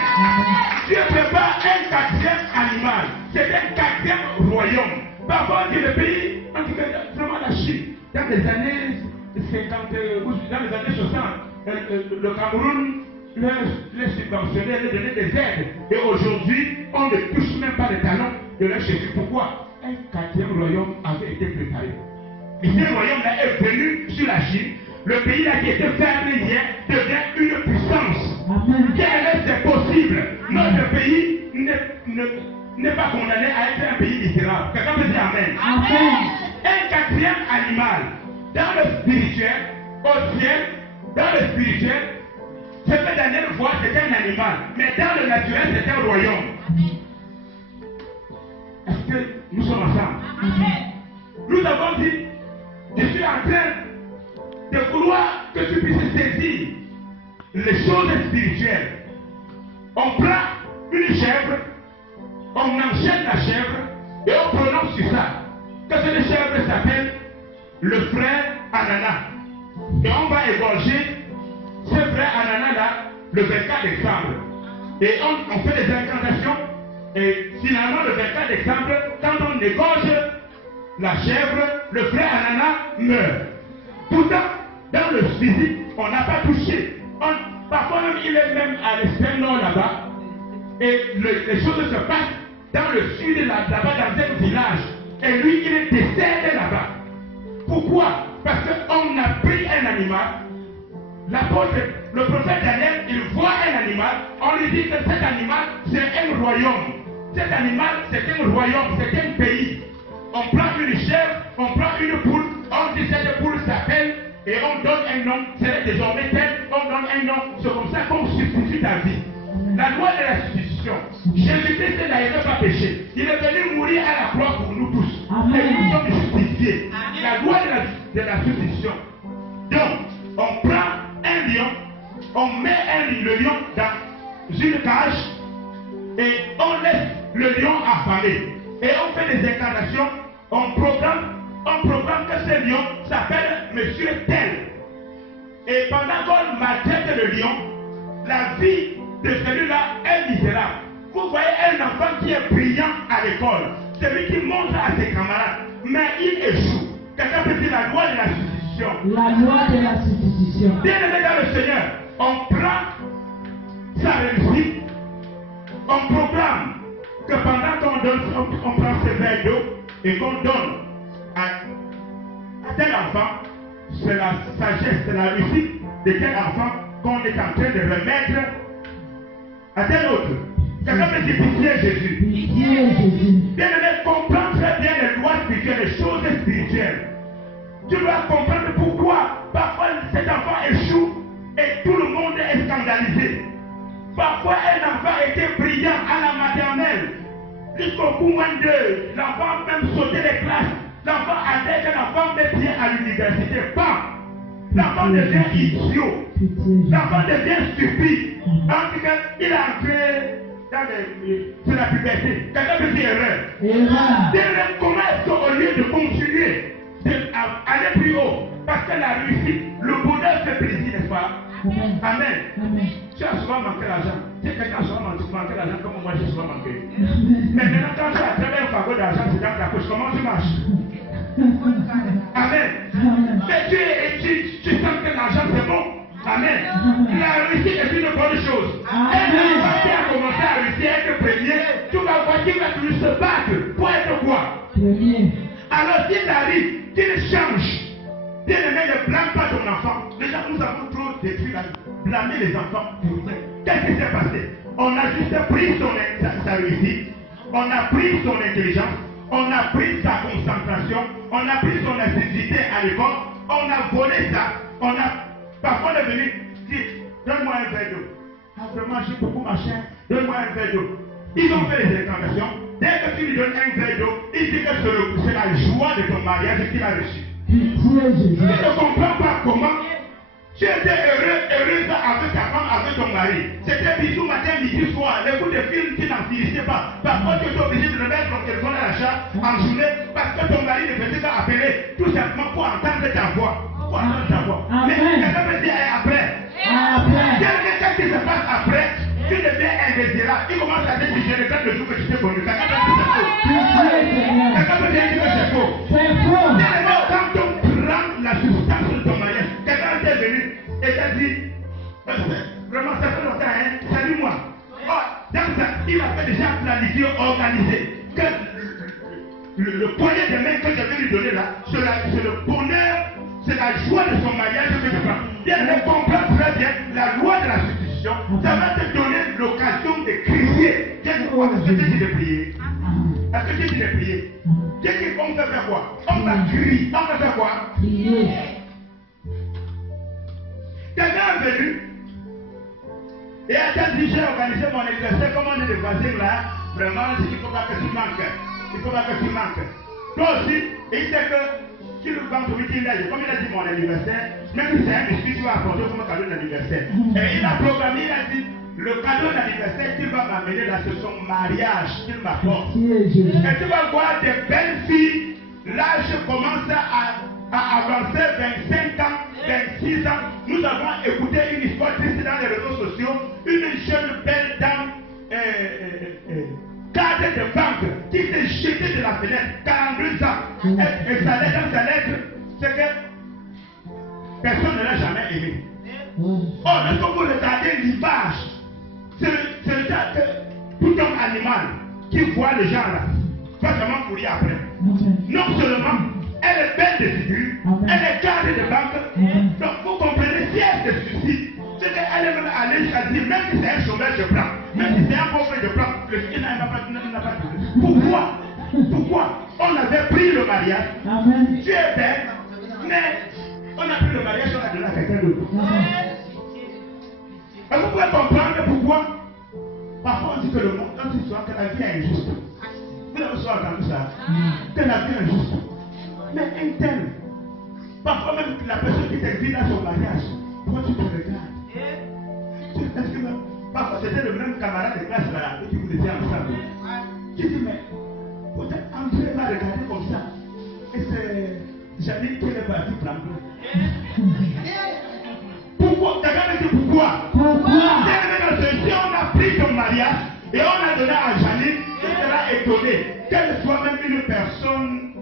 Dieu prépare un 4e animal. C'est un 4e royaume. Parfois, on dit le pays, on dit que vraiment la Chine, dans les années 50, dans les années 60, le Cameroun les subventionnait, les donnait des aides. Et aujourd'hui, on ne touche même pas les talons de leur Jésus. Pourquoi? Un 4e royaume avait été préparé. Et ce royaume-là est venu sur la Chine. Le pays-là qui était faible hier devient une puissance. C'est possible. Notre pays n'est pas condamné à être un pays misérable. Quelqu'un peut dire Amen. Un 4e animal. Dans le spirituel, au ciel, dans le spirituel, ce que Daniel voit, c'est un animal. Mais dans le naturel, c'est un royaume. Est-ce que nous sommes ensemble? Nous avons dit, je suis en train de vouloir que tu puisses saisir les choses spirituelles. On prend une chèvre, on enchaîne la chèvre et on prononce sur ça que cette chèvre s'appelle le frère Anana. Et on va égorger ce frère Anana-là le 24 décembre. Et on fait des incantations. Et finalement, le 24 décembre, quand on égorge la chèvre, le frère Anana meurt. Pourtant, dans le physique, on n'a pas touché. Parfois même, il est même à l'extrême nord là-bas. Et les choses se passent dans le sud, là-bas, dans un village. Et lui, il est décédé là-bas. Pourquoi? Parce qu'on a pris un animal. L'apôtre, le prophète Daniel, il voit un animal. On lui dit que cet animal, c'est un royaume. Cet animal, c'est un royaume, c'est un pays. On prend une chèvre, on prend une poule, on dit cette poule s'appelle, et on donne un nom, c'est désormais tel, on donne un nom, c'est comme ça qu'on substitue ta vie. La loi de la substitution. Jésus-Christ n'avait pas péché. Il est venu mourir à la croix pour nous tous. Et nous sommes justifiés. La loi de la substitution. Donc, on prend un lion, on met le lion dans une cage et on laisse le lion affamer. Et on fait des incantations, on proclame que ce lion s'appelle Monsieur Tel. Et pendant qu'on maltraite le lion, la vie de celui-là est misérable. Vous voyez un enfant qui est brillant à l'école, celui qui montre à ses camarades, mais il échoue. Quelqu'un peut dire la loi de la substitution. La loi de la substitution. Bien aimé dans le Seigneur, on prend sa réussite, on proclame que pendant qu'on prend ce verre d'eau et qu'on donne à tel enfant, c'est la sagesse, c'est la réussite de tel enfant qu'on est en train de remettre à tel autre. Quelqu'un peut dire pitié Jésus. Pitié Jésus. Bien aimé, comprends très bien les lois spirituelles, les choses spirituelles. Tu dois comprendre pourquoi parfois cet enfant échoue et tout le monde est scandalisé. Parfois un enfant était brillant à la maternelle. Jusqu'au coup moins 2, l'enfant même sautait les classes. L'enfant avait qu'un enfant met bien à l'université. Pas. L'enfant devient idiot. L'enfant devient stupide. En tout cas, il est entré sur la puberté. Quelqu'un peut dire erreur. Comment est-ce qu'au lieu de continuer aller plus haut, parce que la réussite, le bonheur fait plaisir, n'est-ce pas? Amen. Amen. Tu as souvent manqué l'argent. Si quelqu'un a souvent manqué l'argent, comme moi j'ai souvent manqué. Mais maintenant, quand tu as très un fardeau d'argent, c'est dans ta poche. Comment tu marches? Amen. Mais tu sens que l'argent c'est bon. Amen. La réussite est une bonne chose. Et quand tu as commencé à réussir à être premier, tu vas voir qu'il va toujours se battre pour être quoi? Premier. Alors s'il arrive, qu'il change. Bien aimé, ne blâme pas ton enfant. Déjà, nous avons trop détruit blâmer les enfants. Qu'est-ce qui s'est passé? On a juste pris sa réussite. on a pris son intelligence, on a pris sa concentration, on a pris son assiduité à l'école, on a volé ça, parfois on est venu dire, donne-moi un verre d'eau. Ah vraiment, j'ai beaucoup marché, donne-moi un verre d'eau. Ils ont fait les incantations. Dès que tu lui donnes un verre d'eau, il dit que c'est la joie de ton mariage qu'il a reçu. Je ne comprends pas comment tu étais heureuse avec ta femme, avec ton mari. C'était bisous matin, midi, soir. Les coups de film qui n'en finissaient pas. Parfois, tu étais obligé de le mettre ton téléphone à l'achat en journée parce que ton mari ne faisait pas appeler tout simplement pour entendre ta voix. Pour entendre ta voix. Mais quelqu'un peut dire après. Qu'est-ce qui se passe après? Tu deviens indésirable. Il commence à dire que je regrette le jour que tu t'es connu. Quelqu'un peut dire que c'est faux. Quand on prend la substance de ton mariage, quelqu'un est venu et t'a dit, vraiment ça fait longtemps, hein? Salut-moi. Oh, dans ça, il a fait déjà planifié, organisé. Que le poignet de main que je vais lui donner là, c'est le bonheur, c'est la joie de son mariage que je prends. Bien, elle comprend très bien la loi de la substitution. Ça va te donner l'occasion de crier. Est-ce que tu dis de prier? Est-ce que tu dis de prier? Qu'est-ce qu'on va faire quoi? On va crier. On va faire quoi? Quelqu'un est venu et a dit j'ai organisé mon anniversaire. Comment on est de voisins là? Vraiment, il ne faut pas que tu manques. Il ne faut pas que tu manques. Toi aussi, il sait que tu le vends au week-end, comme il a dit mon anniversaire, même si c'est un biscuit, tu vas apporter comme cadeau d'anniversaire. Et il a programmé, il a dit le cadeau d'anniversaire qu'il va m'amener là, c'est son mariage qu'il m'apporte. Et tu vas voir des belles filles, l'âge commence à avancer 25 ans, 26 ans. Nous avons écouté une histoire triste dans les réseaux sociaux, une jeune belle dame, cadre de banque, qui s'est jetée de la fenêtre, 42 ans. Et sa lettre, dans sa lettre, c'est que personne ne l'a jamais aimé. Oh, lorsque vous regardez l'image, c'est le cas que tout homme animal qui voit les gens là, va seulement courir après. Non seulement, elle est belle de figure, elle est cadre de banque. Donc vous comprenez, si elle se suicide, c'est qu'elle est même allée choisir, même si c'est un chômeur, je prends. Même si c'est un pauvre, je prends. Le chien n'a pas de. Pourquoi on avait pris le mariage? Tu es belle, mais on a pris le mariage, on a donné à quelqu'un d'autre. Et vous pouvez comprendre pourquoi. Parfois on dit que le monde, quand il soit que la vie est injuste. Vous avez souvent entendu ça. Que la vie est injuste. Mais interne. Parfois même la personne qui t'invite à son mariage, quand tu te regardes, est-ce que parfois c'était le même camarade de classe là, et qui vous étiez ensemble. Tu dis, mais peut-être André va regarder comme ça. Et c'est Janine qui est partie prendre. Pourquoi? Quelqu'un me dit pourquoi? Si on a pris ton mariage et on a donné à Janine, tu seras étonné qu'elle soit même une personne.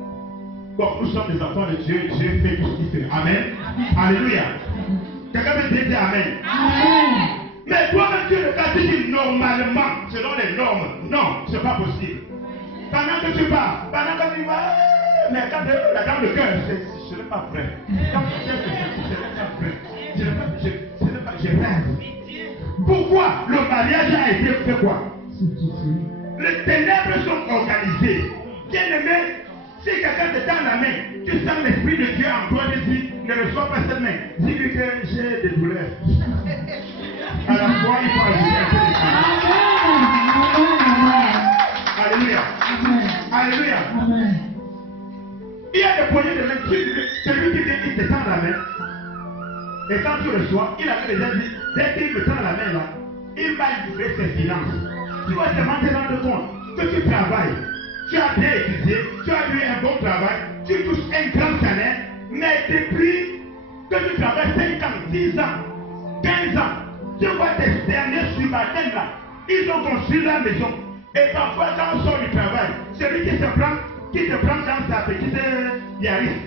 Bon, nous sommes des enfants de Dieu, Dieu fait tout ce qu'il fait. Amen. Alléluia. Quelqu'un peut dire Amen. Amen. Mais toi-même, tu regardes, tu dis normalement, selon les normes. Non, ce n'est pas possible. Pendant que tu pars, pendant que tu vas, mais quand la dame de cœur, ce n'est pas vrai. Quand tu sais que ce n'est pas vrai. Je rêve. Pourquoi le mariage a été fait quoi? Les ténèbres sont organisées. Bien aimé, si quelqu'un te tend la main, tu sens l'Esprit de Dieu en toi, tu dis, ne reçois pas cette main. Dis-lui que j'ai des douleurs. À la fois, il faut ajouter un peu de temps. Alléluia. Alléluia. Il y a des poignées de main. Celui qui vient, il te tend la main. Et quand tu reçois, il avait déjà dit, dès qu'il me tend la main là, il va livrer ses finances. Tu vas seulement te rendre compte que tu travailles. Tu as bien étudié, tu as eu un bon travail, tu touches un grand salaire, mais depuis que tu travailles 5 ans, 10 ans, 15 ans, tu vois tes derniers subalternes là, ils ont construit la maison. Et parfois, quand on sort du travail, celui qui te prend dans sa petite Yaris,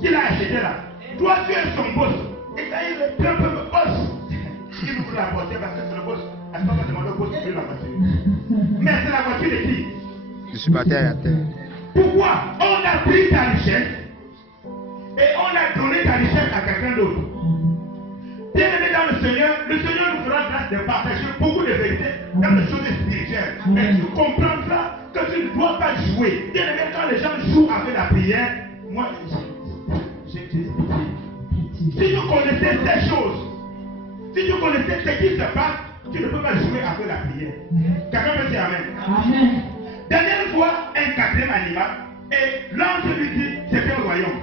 qu'il a acheté là, toi tu es son boss. Et quand il est un peu boss, il ouvre la voiture parce que c'est le boss. À ce moment-là, on demande au boss de la voiture. Mais c'est la voiture de qui? Je suis parti à terre. Pourquoi? On a pris ta richesse et on a donné ta richesse à quelqu'un d'autre. Bien aimé dans dans le Seigneur nous fera grâce de partager beaucoup de vérités dans les choses spirituelles. Mais tu comprendras que tu ne dois pas jouer. Bien aimé, quand les gens jouent avec la prière, moi, j'ai pitié. Si tu connaissais ces choses, si tu connaissais ce qui se passe, tu ne peux pas jouer avec la prière. Quelqu'un peut dire Amen. Amen. Dernière fois, un quatrième animal, et l'ange lui dit, c'est un royaume.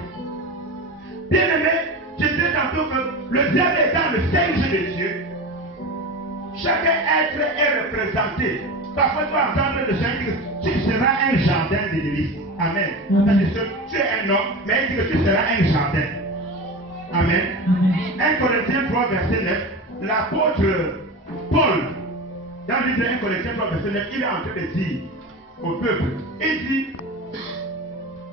Bien aimé, je disais tantôt que le diable étant le singe de Dieu, chaque être est représenté. Parfois, tu vas entendre le Seigneur dire que tu seras un jardin de délices. Amen. C'est-à-dire que tu es un homme, mais il dit que tu seras un jardin. Amen. 1 Corinthiens 3, verset 9, l'apôtre Paul, dans le livre de 1 Corinthiens 3, verset 9, il est en train de dire au peuple, il dit,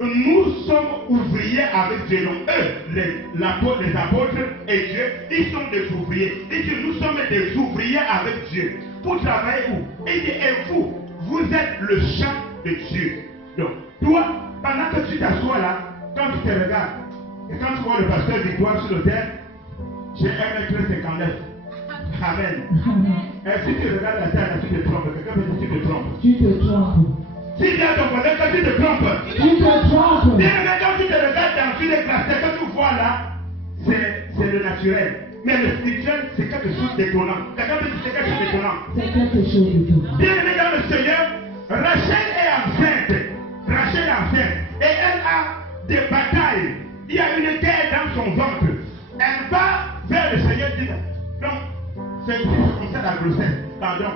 nous sommes ouvriers avec Dieu. Donc eux, les apôtres et Dieu, ils sont des ouvriers. Il dit, nous sommes des ouvriers avec Dieu. Pour travailler où? Il dit, et vous, vous êtes le champ de Dieu. Donc, toi, pendant que tu t'assois là, quand tu te regardes, et quand tu vois le pasteur Victoire sur l'autel, j'ai 1,59 m. Amen. Et si tu regardes la terre, tu te trompes. Quelqu'un veut dire que tu te trompes. Tu te trompes. Si tu as ton collègue, que tu te trompes. Tu te trompes. Bien, mais quand tu te regardes dans tous les classes, ce que tu vois là, c'est le naturel. Mais le spirituel, c'est quelque chose d'étonnant. Quelqu'un veut dire que c'est quelque chose d'étonnant. C'est quelque chose d'étonnant. Bien aimé dans le Seigneur, Rachel est enceinte. Rachel est enceinte. Et elle a des batailles. Il y a une guerre dans son ventre. Elle va vers le Seigneur et dit, donc, c'est comme ça la grossesse. Pardon,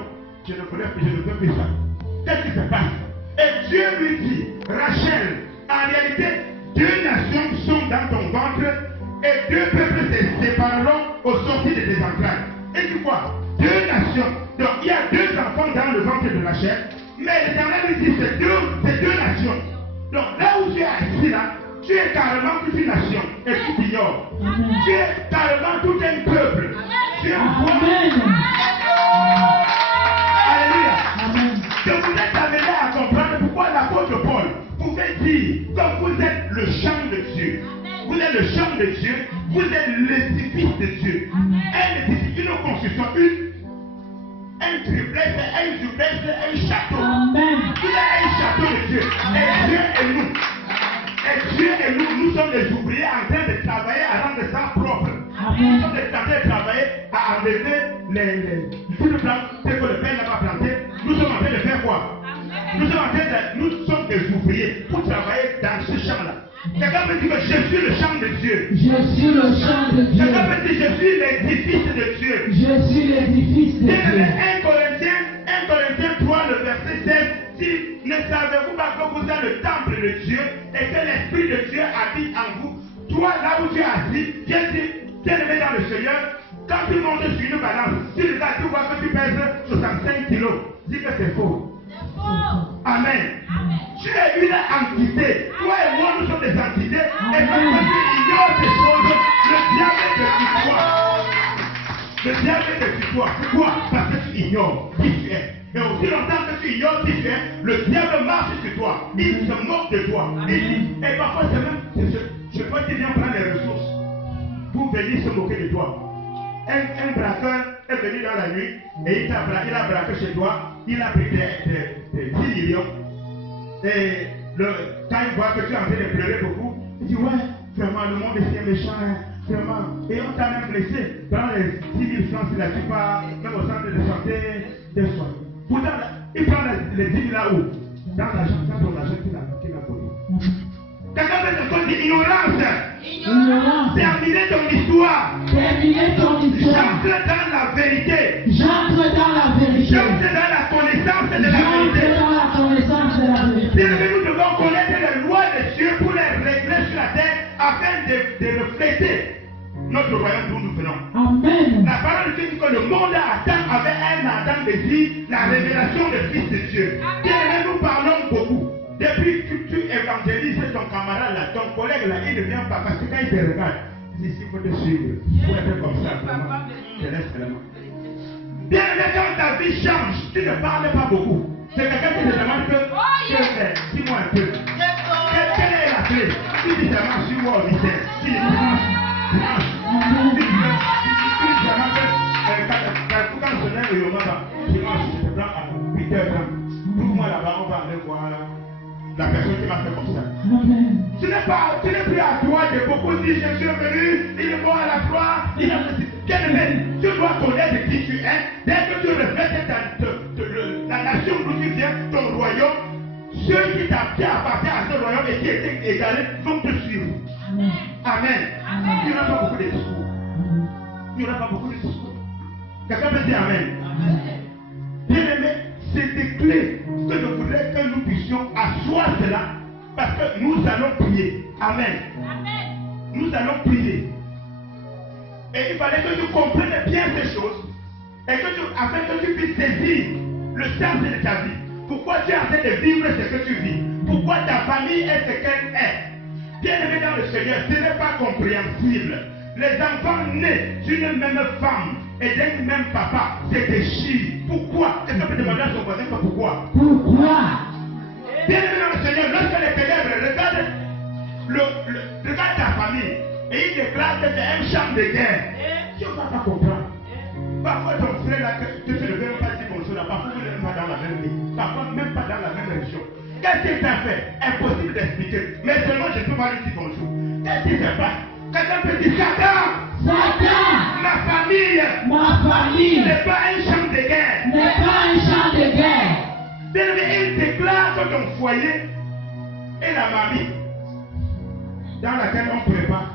je ne peux plus ça. Qu'est-ce qui se passe? Et Dieu lui dit, Rachel, en réalité, 2 nations sont dans ton ventre et 2 peuples se sépareront au sortir de tes entrailles. Et tu vois, 2 nations. Donc il y a 2 enfants dans le ventre de Rachel, mais l'Éternel lui dit, c'est deux nations. Donc là où tu es assis là, tu es carrément toute une nation et tu t'ignores. Tu es carrément tout un peuple. Tu es un peuple. Alléluia. Je vous ai amené à comprendre pourquoi l'apôtre Paul pouvait dire que vous êtes le champ de Dieu. Vous êtes le champ de Dieu. Vous êtes l'édifice de Dieu. Un édifice, une construction, un triplex, un duplex, un château. Vous êtes un château de Dieu. Et Dieu est nous. Et Dieu et nous sommes les ouvriers en train de travailler à rendre ça propre. Nous sommes en train de travailler à enlever tout le plan que le Père n'a pas planté. Nous sommes en train de faire quoi? Nous sommes des ouvriers pour travailler dans ce champ-là. Quelqu'un peut dire que je suis le champ de Dieu. Je suis le champ de Dieu. Quelqu'un peut dire je suis l'édifice de Dieu. Je suis l'édifice de Dieu. 1 Corinthiens 3, le verset 16. Si ne savez-vous pas que vous êtes le temple de Dieu et que l'Esprit de Dieu habite en vous, toi là où tu es assis, bien aimé dans le Seigneur, quand tu montes sur une balance, tu regardes, tu vois que tu pèses 65 kilos. Dis que c'est faux. Amen. Tu es une entité. Toi et moi, nous sommes des entités. Et quand tu ignores ces choses, le diable est sur toi. Le diable est sur toi. Pourquoi? Parce que tu ignores qui tu es. Et aussi longtemps que tu ignores qui tu es, le diable marche sur toi. Il se moque de toi. Et parfois, c'est même, je crois qu'il vient prendre les ressources pour venir se moquer de toi. Un braqueur est venu dans la nuit et il a braqué chez toi. Il a pris des 10 millions. Et quand il voit que tu es en train de pleurer beaucoup, il dit, ouais, vraiment, le monde est si méchant, hein, vraiment. Et on t'a même blessé. Dans les 10 000 francs, si là, tu pars, même au centre de santé, des soins. Pourtant, il prend les 10 000 là où? Dans l'argent, dans ton argent qu'il a volé. Quelqu'un veut te dire ignorance. Terminez ton histoire. J'entre dans la vérité. J'entre dans la connaissance de la vérité. Nous devons connaître les lois de Dieu pour les régler sur la terre afin de refléter notre royaume d'où nous venons. Amen. La parole de Dieu dit que le monde attend avec un ardent désir la révélation du Fils de Dieu. Bien, nous parlons beaucoup. Depuis que tu évangélises ton camarade là, ton collègue là, il ne vient pas parce que quand il te regarde, il dit, il faut te suivre. Il faut être comme ça, vraiment. Je laisse vraiment. Bien, mais quand ta vie change, tu ne parles pas beaucoup. C'est quelqu'un qui te demande que, dis-moi un peu. Quelle est la clé? Tu dis seulement, suis-moi au mystère. Tu dis, dimanche. Tu dis seulement que la personne qui m'a fait comme ça. Amen. Ce n'est plus à toi de beaucoup dire Jésus est venu, il est mort à la croix, il a fait. Bien-aimé, tu dois connaître qui tu es. Dès que tu reflètes la nation d'où tu viens, ton royaume, ceux qui appartiennent à ce royaume et qui étaient égarés vont te suivre. Amen. Il n'y aura pas beaucoup de discours. Il n'y aura pas beaucoup de discours. Quelqu'un peut dire Amen. Bien-aimé, c'est des clés que je voudrais que nous puissions asseoir cela parce que nous allons prier. Amen. Nous allons prier. Et il fallait que tu comprennes bien ces choses et que afin que tu puisses saisir le sens de ta vie. Pourquoi tu es en train de vivre ce que tu vis? Pourquoi ta famille est ce qu'elle est? Bien-aimé dans le Seigneur, ce n'est pas compréhensible. Les enfants nés d'une même femme et d'un même papa se déchirent. Pourquoi? Quelqu'un peut demander à son voisin pourquoi? Pourquoi? Bien-aimé dans le Seigneur, lorsque les ténèbres regarde ta famille et il déclare que c'est un champ de guerre, tu ne vas pas comprendre. Parfois ton frère là, que tu ne veux même pas dire bonjour là, parfois vous n'êtes pas dans la même vie, parfois même pas dans la même région. Qu'est-ce qu'il t'a fait? Impossible d'expliquer. Mais seulement je peux pas lui dire bonjour. Qu'est-ce qu'il se passe? Quelqu'un peut dire Satan! Satan! Ma famille n'est pas un champ de guerre. N'est pas un champ de guerre. Bien-aimé, il déclare que ton foyer est la mamie dans laquelle on prépare.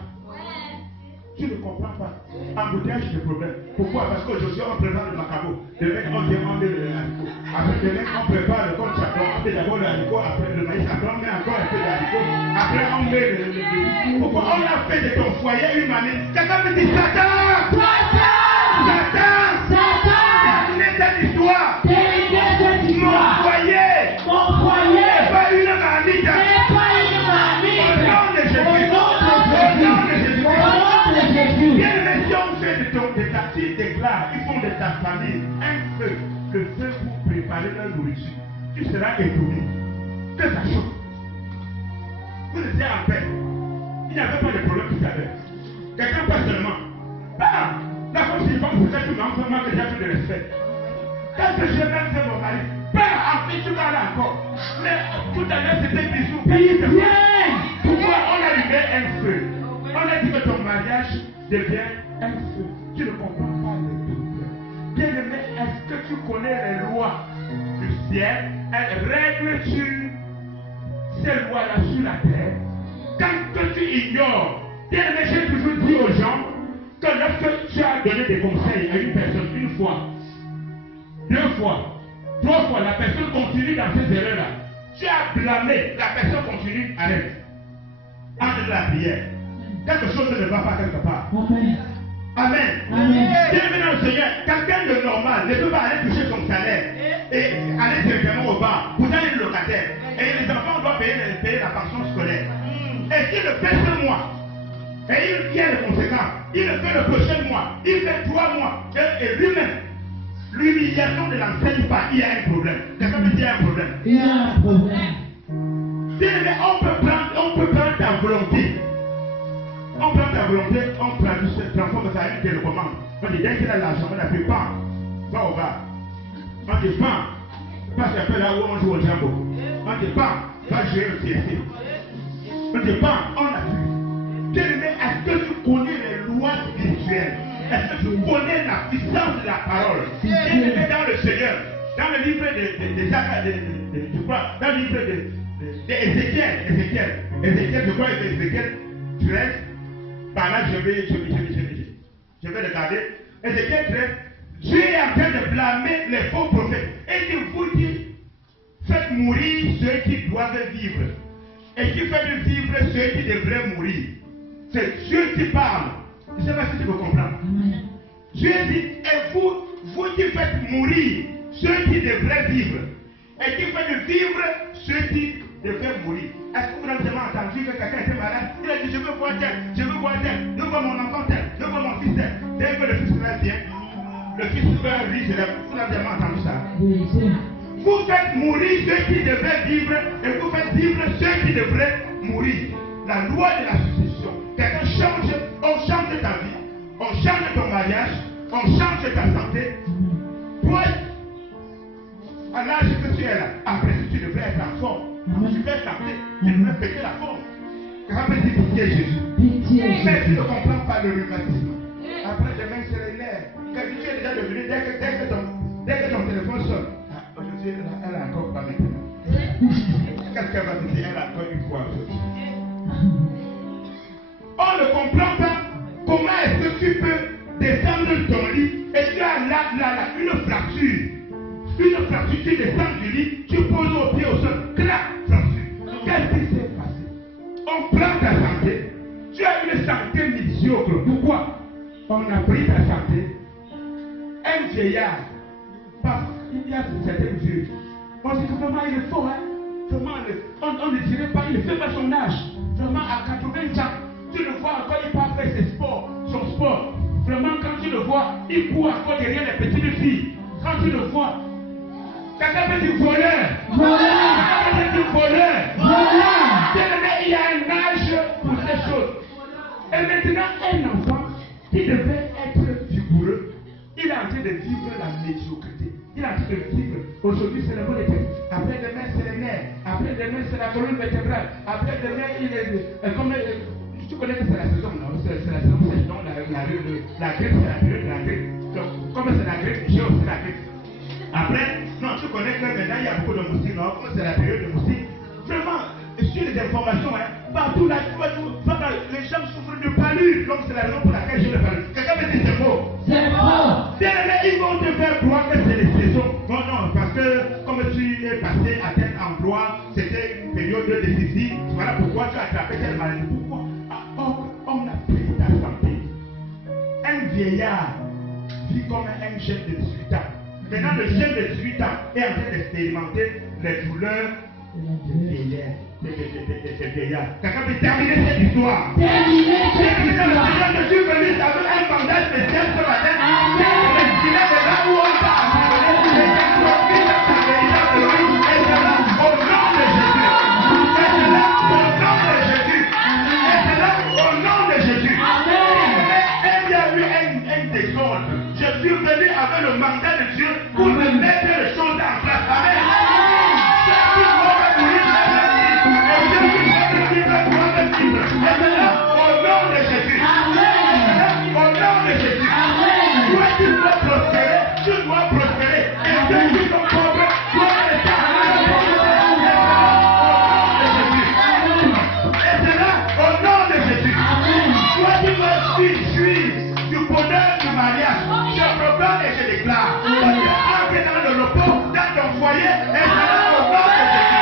Tu ne comprends pas. Embouteillage, c'est le problème. Pourquoi? Parce qu'aujourd'hui, on prépare le macabo. Demain, on vient manger le haricot. Après, demain, on prépare le corn chapon. On fait d'abord le haricot, après le maïs. Après, on met encore un peu de haricot. Après, on met le. Pourquoi on a fait de ton foyer une mamie? Quelqu'un me dit Satan! Satan! Terminez cette histoire! Mon foyer! n'est pas une mamie! Au nom de Jésus! Bien aimé, si on fait de ta fille déclare, ils font de ta famille un feu, le feu pour préparer leur nourriture, tu seras étonné que ça chauffe. Vous étiez en paix. Il n'y avait pas de problème tout à l'heure. Quelqu'un passe seulement. Ah, la femme s'il faut peut-être tout l'enfant que j'ai plus de respect. Qu'est-ce que je vais faire mon mari? Père, en fait, tu parles encore. Mais tout à l'heure, c'était bisous. Pourquoi on a allumé un feu? On a dit que ton mariage devient un feu. Tu ne comprends pas le problème. Bien-aimé, est-ce que tu connais les lois du ciel? Elles règlent sur ces lois-là sur la terre. Quand que tu ignores, bien-aimé, j'ai toujours dit aux gens que lorsque tu as donné des conseils à une personne une fois, deux fois, trois fois, la personne continue dans ces erreurs-là. Tu as blâmé, la personne continue, arrête. Entre de la prière. Quelque chose ne va pas quelque part. Amen. Bien-aimé dans le Seigneur, quelqu'un de normal ne peut pas aller toucher son salaire et aller directement au bar pour aller le locataire. Et les enfants doivent payer la pension scolaire. Et s'il le fait ce mois, et il vient les conséquences, il le fait le prochain mois, il fait 3 mois, et lui-même, l'humiliation de l'enseigne pas, il y a un problème. Quelqu'un peut dire il y a un problème. Il y a un problème. Bien-aimé, on peut prendre ta volonté. On prend ta volonté, on transforme ça en une télécommande. On dit, dès qu'il a l'argent, on a fait pas. Va au bar. On dit pas. Parce qu'après là où on joue au jambo. On dit pas. Va jouer au CSC. On dit pas. On a vu. Bien-aimé, est-ce que tu connais les lois spirituelles? Est-ce que tu connais la puissance de la parole? Bien-aimé dans le Seigneur. Dans le livre je crois, dans le livre d'Ézéchiel, je crois, Ézéchiel 13. Par là, je vais regarder. Ézéchiel 13, Dieu est en train de blâmer les faux prophètes. Et il vous dit, faites mourir ceux qui doivent vivre. Et qui faites vivre ceux qui devraient mourir. C'est Dieu qui parle. Je ne sais pas si tu peux comprendre. Dieu dit, et vous qui faites mourir ceux qui devraient vivre. Et qui faites vivre ceux qui devraient mourir. Est-ce que vous avez jamais entendu que quelqu'un était malade? Il a dit, je veux voir tel, je veux voir tel, je veux voir mon enfant tel, je veux voir mon fils tel. Dès que le fils vient, le fils lui se lève. Vous n'avez jamais entendu ça? Vous faites mourir ceux qui devraient vivre et vous faites vivre ceux qui devraient mourir. La loi de la succession. Quelqu'un change, on change ta vie, on change ton mariage, on change ta santé. Toi, à l'âge que tu es là, après tu devrais être en forme. Super santé. Tu devrais péter la forme. Quelqu'un peut dire pitié Jésus. Pitié, Mais tu Jésus. ne comprends pas le rhumatisme. Après demain c'est les nerfs. Quand tu es déjà devenu, dès que ton téléphone sonne, aujourd'hui elle a encore pas maintenant. Qu'est-ce qu'elle va te dire? Elle a encore une fois aujourd'hui. On ne comprend pas comment est-ce que tu peux descendre de ton lit et tu as là une fracture. Une fracture, tu descends du lit, tu poses au pied au sol, clac, fracture. Qu'est-ce qui s'est passé? On prend ta santé. Tu as une santé médiocre. Pourquoi? On a pris ta santé. Un vieillard, parce qu'il y a certaines vieux. On dit que vraiment il est fort, hein? Vraiment, on ne dirait pas, il ne fait pas son âge. Vraiment, à 80 ans, tu le vois encore, il part faire son sport. Vraiment, quand tu le vois, il court encore derrière les petites filles. Quand tu le vois, quelqu'un peut dire voleur. Quelqu'un peut dire voleur. Il y a un âge pour ces choses. Et maintenant, un enfant qui devait être vigoureux, il est en train de vivre la médiocrité. Il est en train de vivre. Aujourd'hui, c'est le mot des têtes. Après demain, c'est les nerfs. Après demain, c'est la colonne vertébrale. Après demain, il est comme. Tu connais que c'est la saison, non? C'est la saison, c'est donc la grippe, c'est la période de la grippe. Donc, comme c'est la grippe, j'ai aussi la grippe. Après, non, tu connais que maintenant, il y a beaucoup de moustiques, non? Comme c'est la période de moustiques. Vraiment, sur les informations, hein, partout là, les gens souffrent de palud. Donc, c'est la raison pour laquelle je le parle. Quelqu'un me dit c'est faux. C'est faux. Ils vont te faire croire que c'est les saisons. Non, parce que comme tu es passé à tel emploi, c'était une période décisive. Voilà pourquoi tu as attrapé telle maladie. Pourquoi? On a pris ta santé. Un vieillard vit comme un jeune de 18 ans. Maintenant, le jeune de 18 ans est en train d'expérimenter les douleurs des vieillards. Quelqu'un peut terminer cette histoire. Terminer cette histoire. Je suis venu avec un bandage spécial ce matin. Il est là où on t'a amené. Au nom de Jésus. Au nom de Jésus. Il y a eu un désordre. Je suis venu avec le mandat de Dieu pour me mettre les choses en place. Amen. Au nom de Jésus. Au nom de Jésus. Toi, tu dois prospérer. Tu dois prospérer. Et ceux qui sont pauvres doivent rester au nom de Jésus. Toi, tu dois jouir du bonheur du mariage. Je proclame et je déclare. Tu entres dans le repos, dans ton foyer, et je au nom de Jésus.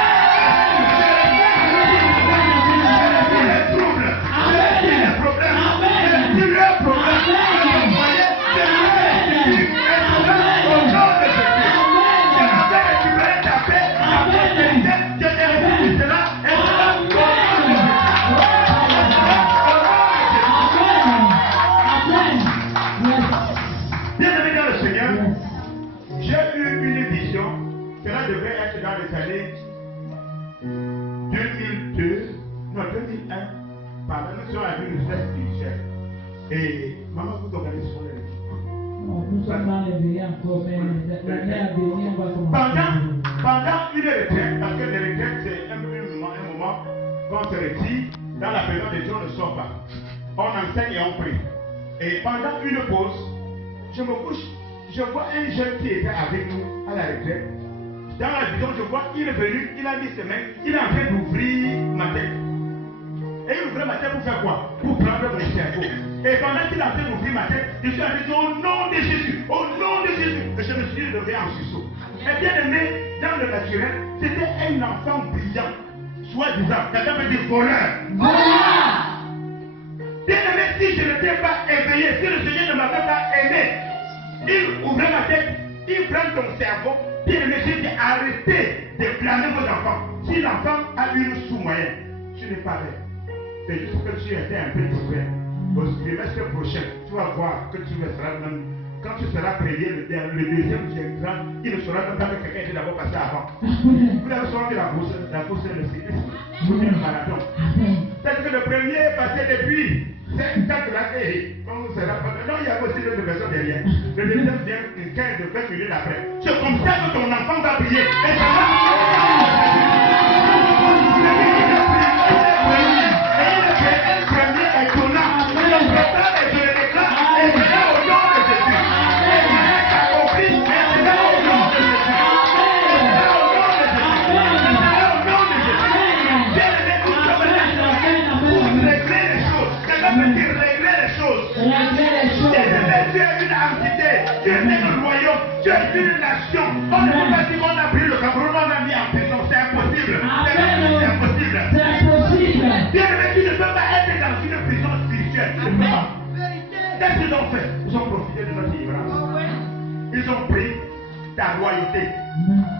Et maman, vous organisez sur les régions. Nous sommes dans les veillées encore, mais l'année à venir, on va commencer. Pendant une retraite, parce que les retraites, c'est un moment quand on se retire, dans la période des gens ne sort pas. On enseigne et on prie. Et pendant une pause, je me couche, je vois un jeune qui était avec nous à la retraite. Dans la vision, je vois qu'il est venu, il a mis ses mains, il est en train d'ouvrir ma tête. Et il ouvrait ma tête pour faire quoi? Pour prendre mon cerveau. Et pendant qu'il a fait d'ouvrir ma tête, je suis allé dire au nom de Jésus, au nom de Jésus. Et je me suis levé en sursaut. Et bien aimé, dans le naturel, c'était un enfant brillant, soi-disant. Quelqu'un peut dire voleur. Bien aimé, si je n'étais pas éveillé, si le Seigneur ne m'avait pas aimé, il ouvrait ma tête, il prend ton cerveau. Bien aimé, je dis arrêtez de blâmer vos enfants. Si l'enfant a une sous-moyenne, tu n'es pas vrai. C'est juste que tu étais un peu ouvert. Au trimestre prochain, tu vas voir que tu seras même. Quand tu seras prévié, le deuxième qui viendra, il ne saura même pas que quelqu'un était d'abord passé avant. Vous avez sorti la course et le cyclisme. Vous faites le marathon. Peut-être que le premier est passé depuis. C'est une tête de la série. Non, il y a aussi d'autres personnes derrière. Le deuxième vient une 15 de 20 minutes après. C'est comme ça que ton enfant va briller. Et ça va. Tu es un royaume. Tu es une nation. On ne peut pas dire qu'on a pris le Cameroun, on l'a mis en prison. C'est impossible. C'est impossible. Bien-aimé, tu ne peux pas être dans une prison spirituelle. Tu ne peux pas. Qu'est-ce qu'ils ont fait? Ils ont profité de notre délivrance. Ils ont pris ta royauté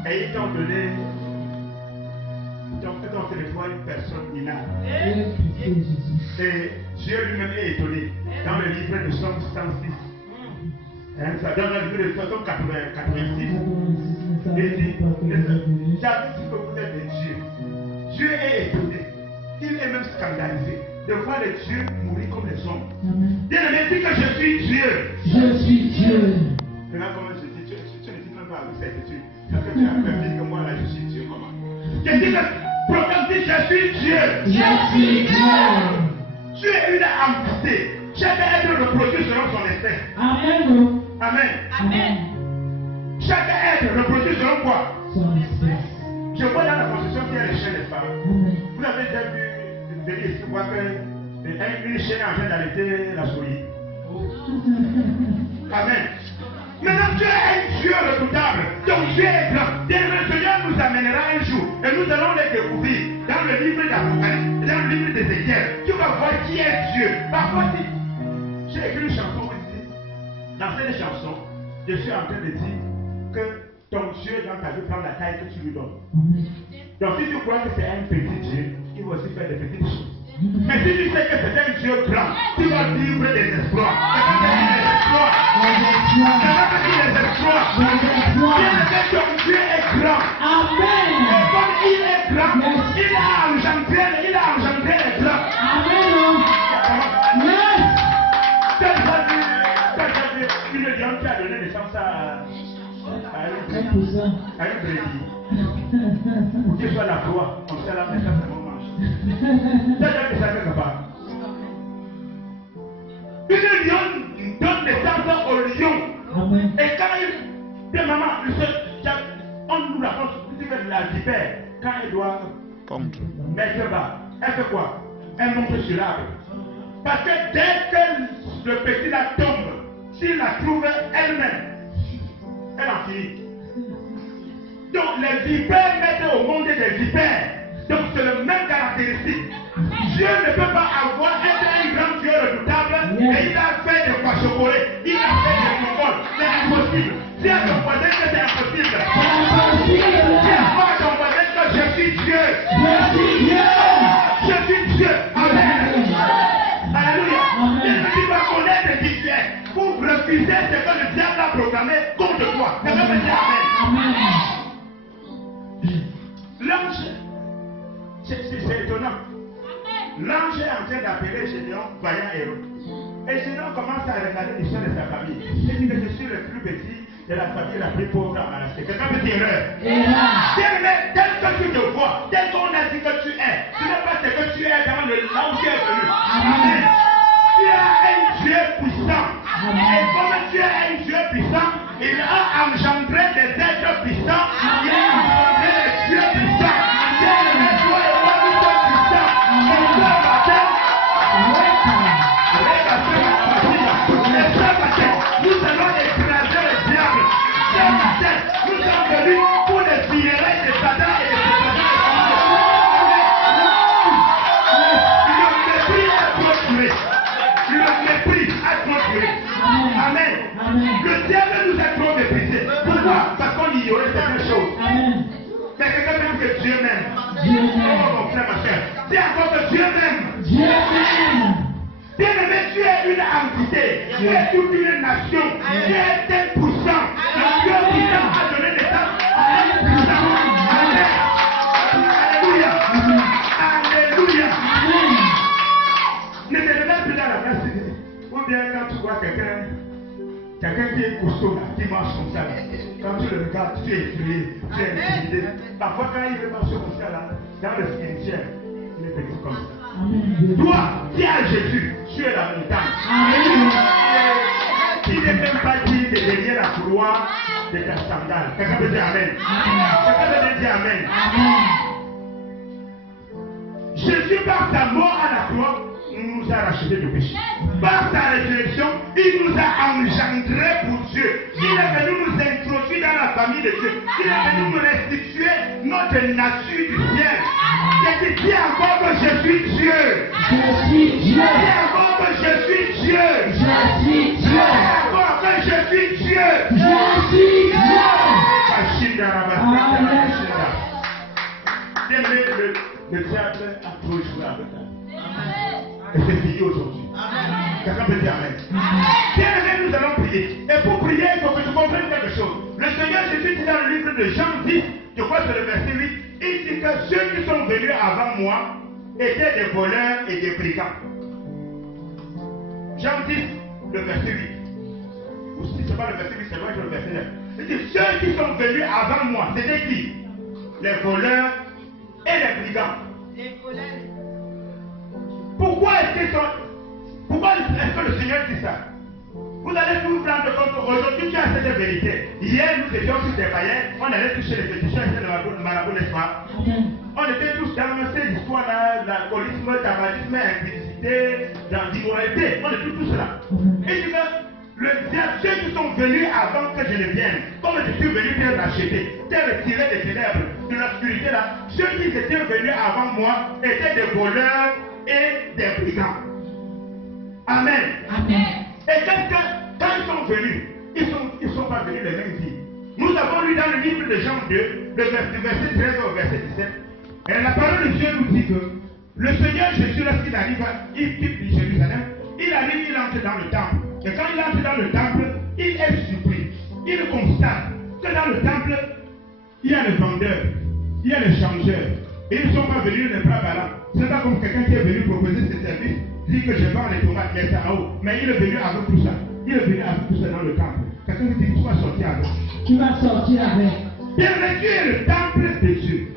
et ils t'ont donné. Donc, on te reçoit une personne inapte. Et Dieu lui-même est étonné. Dans le livre de Somme 106, ça donne le livre de Somme 86. Il dit, j'avoue que vous êtes des dieux. Dieu est étonné. Il est même scandalisé de voir les dieux mourir comme les hommes. Bien aimé, dis que je suis Dieu. Je suis Dieu. Maintenant, comment je dis, tu ne dis même pas avec certitude. Parce que tu as permis que moi, là, je suis Dieu. Comment? Je dis que proclame, dis, je suis Dieu. Je suis Dieu. Tu es une entité. Chaque être reproduit selon son espèce. Amen. Amen. Amen. Chaque être reproduit selon quoi? Son espèce. Je vois dans la construction qu'il y a les chiens, n'est-ce pas? Amen. Vous avez déjà vu ici voir qu'une chienne est en train d'allaiter la souris. Amen. Maintenant, Dieu est un Dieu redoutable. Donc Dieu est grand. Bien, le Seigneur nous amènera un jour et nous allons les découvrir dans le livre d'Apocalypse, dans le livre d'Ézéchiel. Tu vas voir qui est Dieu. Parfois, j'ai écrit une chanson ici. Dans cette chanson, je suis en train de dire que ton Dieu dans ta vie prend la taille que tu lui donnes. Donc si tu crois que c'est un petit Dieu, il va aussi faire des petites choses. Mais si tu sais que c'est un Dieu grand, tu vas vivre des exploits. C'est pas des exploits. C'est pas des exploits. Ton Dieu est grand. Amen. Et comme il est grand, il a engendré les grands. Amen. Une lion qui a donné naissance à un brebis. Pour qu'il soit la proie, comme ça là, mais ça c'est mon manche. C'est-à-dire que ça fait pas. Une lion donne naissance au lion. Et quand il. Bien maman, on nous raconte que la vipère, quand elle doit mettre bas, elle fait quoi? Elle monte sur l'arbre. Parce que dès que le petit la tombe, s'il la trouve elle-même, elle en finit. Donc les vipères mettent au monde des vipères. Donc c'est le même caractéristique. Dieu ne peut pas avoir un grand Dieu redoutable et il a fait des poisson-colés, il a fait des concoles. C'est impossible. Dis à ton voisin que c'est impossible. Dis à ton voisin que je suis Dieu. Je suis Dieu. Amen. Alléluia. Si tu vas connaître qui tu es, pour refuser ce que le diable a programmé contre toi. Et même dire Amen. L'ange, c'est étonnant. L'ange est en train d'appeler Gédéon vaillant héros. Et Gédéon commence à regarder l'histoire de sa famille. Il dit que je suis le plus petit de la famille la plus pauvre à Manassé. Quelqu'un peut dire erreur. Tel que tu te vois, tel qu'on a dit que tu es, tu n'es pas ce que tu es dans le là où tu es venu. Amen. Tu as un Dieu puissant. Et comme tu as un Dieu puissant, il a engendré des êtres puissants. Il a engendré des dieux puissants. Nous allons écraser le diable. Nous sommes venus pour les libérer de Satan et de Le mépris a trop duré. Amen. Le diable nous a trop méprisés. Pourquoi? Parce qu'on ignorait certaines choses. Mais quelqu'un même que Dieu m'aime. Oh mon frère, ma soeur. Dis encore que Dieu m'aime. Bien-aimé, tu es une entité, tu es toute une nation, tu es un puissant. Le Dieu puissant a donné naissance à un puissant. Alléluia. Alléluia. Ne te regarde plus dans la place. Ou bien quand tu vois quelqu'un qui est costaud, qui marche comme ça, quand tu le regardes, tu es effrayé, tu es intimidé. Parfois quand il veut marcher comme ça, là, dans le spirituel, il est petit comme ça. Toi, qui as Jésus, tu es la montagne. Il n'est même pas dit de derrière la couloir de ta sandale. Quelqu'un peut dire Amen. Quelqu'un peut dire Amen. Jésus, par sa mort à la croix, mort nous a rachetés du péché. Par sa résurrection, il nous a engendrés pour Dieu. Il est venu nous introduire dans la famille de Dieu. Il est venu nous restituer notre nature du ciel. Et dis encore que je suis Dieu. Je suis Dieu. Dis encore que je suis Dieu. Je suis Dieu. Dis encore que je suis Dieu. Je suis Dieu. Le diable a trop joué avec ça. Et c'est fini aujourd'hui. Quelqu'un peut dire Amen. Bien-aimés, nous allons prier. Et pour prier, il faut que tu comprennes quelque chose. Le Seigneur Jésus dit dans le livre de Jean 10, je crois que c'est le verset 8, il dit que ceux qui sont venus avant moi étaient des voleurs et des brigands. Jean 10, le verset 8. Ou si ce n'est pas le verset 8, c'est vrai que le verset 9. Il dit ceux qui sont venus avant moi, c'était qui? Les voleurs et les brigands. Pourquoi est-ce que le Seigneur dit ça? Vous allez vous rendre compte qu'aujourd'hui tu as cette vérité. Hier nous étions tous des païens, on allait toucher les féticheurs et le marabout, n'est-ce pas? On était tous dans ces histoires-là, l'alcoolisme, le tabagisme, l'impudicité, l'immoralité. On était tous là. Et dit que ceux qui sont venus avant que je ne vienne, comme je suis venu te racheter, te retirer des ténèbres, de l'obscurité là, ceux qui étaient venus avant moi étaient des voleurs et des brigands. Amen. Amen. Et quand ils sont venus, ils sont pas venus les mêmes vies. Nous avons lu dans le livre de Jean 2, le verset 13 au verset 17, et la parole de Dieu nous dit que le Seigneur Jésus, lorsqu'il arrive, il quitte Jérusalem, il arrive, il entre dans le temple. Et quand il entre dans le temple, il est surpris. Il constate que dans le temple, il y a les vendeurs, il y a les changeurs. Et ils ne sont pas venus les bras ballants. Ce n'est pas comme quelqu'un qui est venu proposer ses services, dit que je vends les tomates, les haut. Mais il est venu avec tout ça. Il est venu avec tout ça dans le temple. Quelqu'un qui dit tu vas sortir avec. Tu vas sortir avec. Bien, mais tu es le temple de Dieu.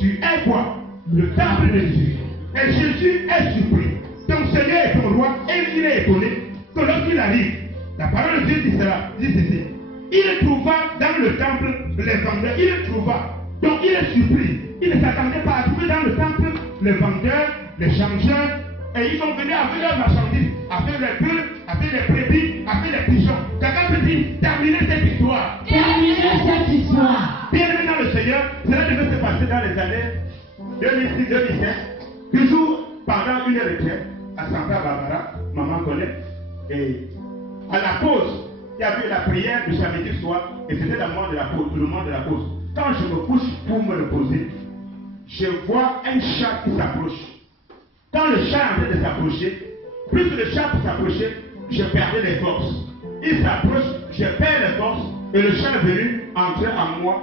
Tu es quoi? Le temple de Dieu. Et Jésus est surpris. Ton Seigneur est ton roi et il est étonné que lorsqu'il arrive, la parole de Dieu dit cela, dit ceci. Il trouva dans le temple les vendeurs, il les trouva. Donc il est surpris. Il ne s'attendait pas à trouver dans le temple les vendeurs, les changeurs, et ils sont venus avec leurs marchandises, avec les bœufs, avec les brebis, avec les pigeons. Quelqu'un peut dire, terminez cette histoire. Terminez cette histoire. Bien aimé dans le Seigneur, cela devait se passer dans les années 2006-2007, toujours pendant une retraite à Santa Barbara, maman Colette, et à la pause, il y avait la prière du samedi soir, et c'était le moment de la pause, le moment de la pause. Quand je me couche pour me reposer, je vois un chat qui s'approche. Quand le chat est en train de s'approcher, plus le chat peut s'approcher, je perdais les forces. Il s'approche, je perds les forces, et le chat est venu entrer en moi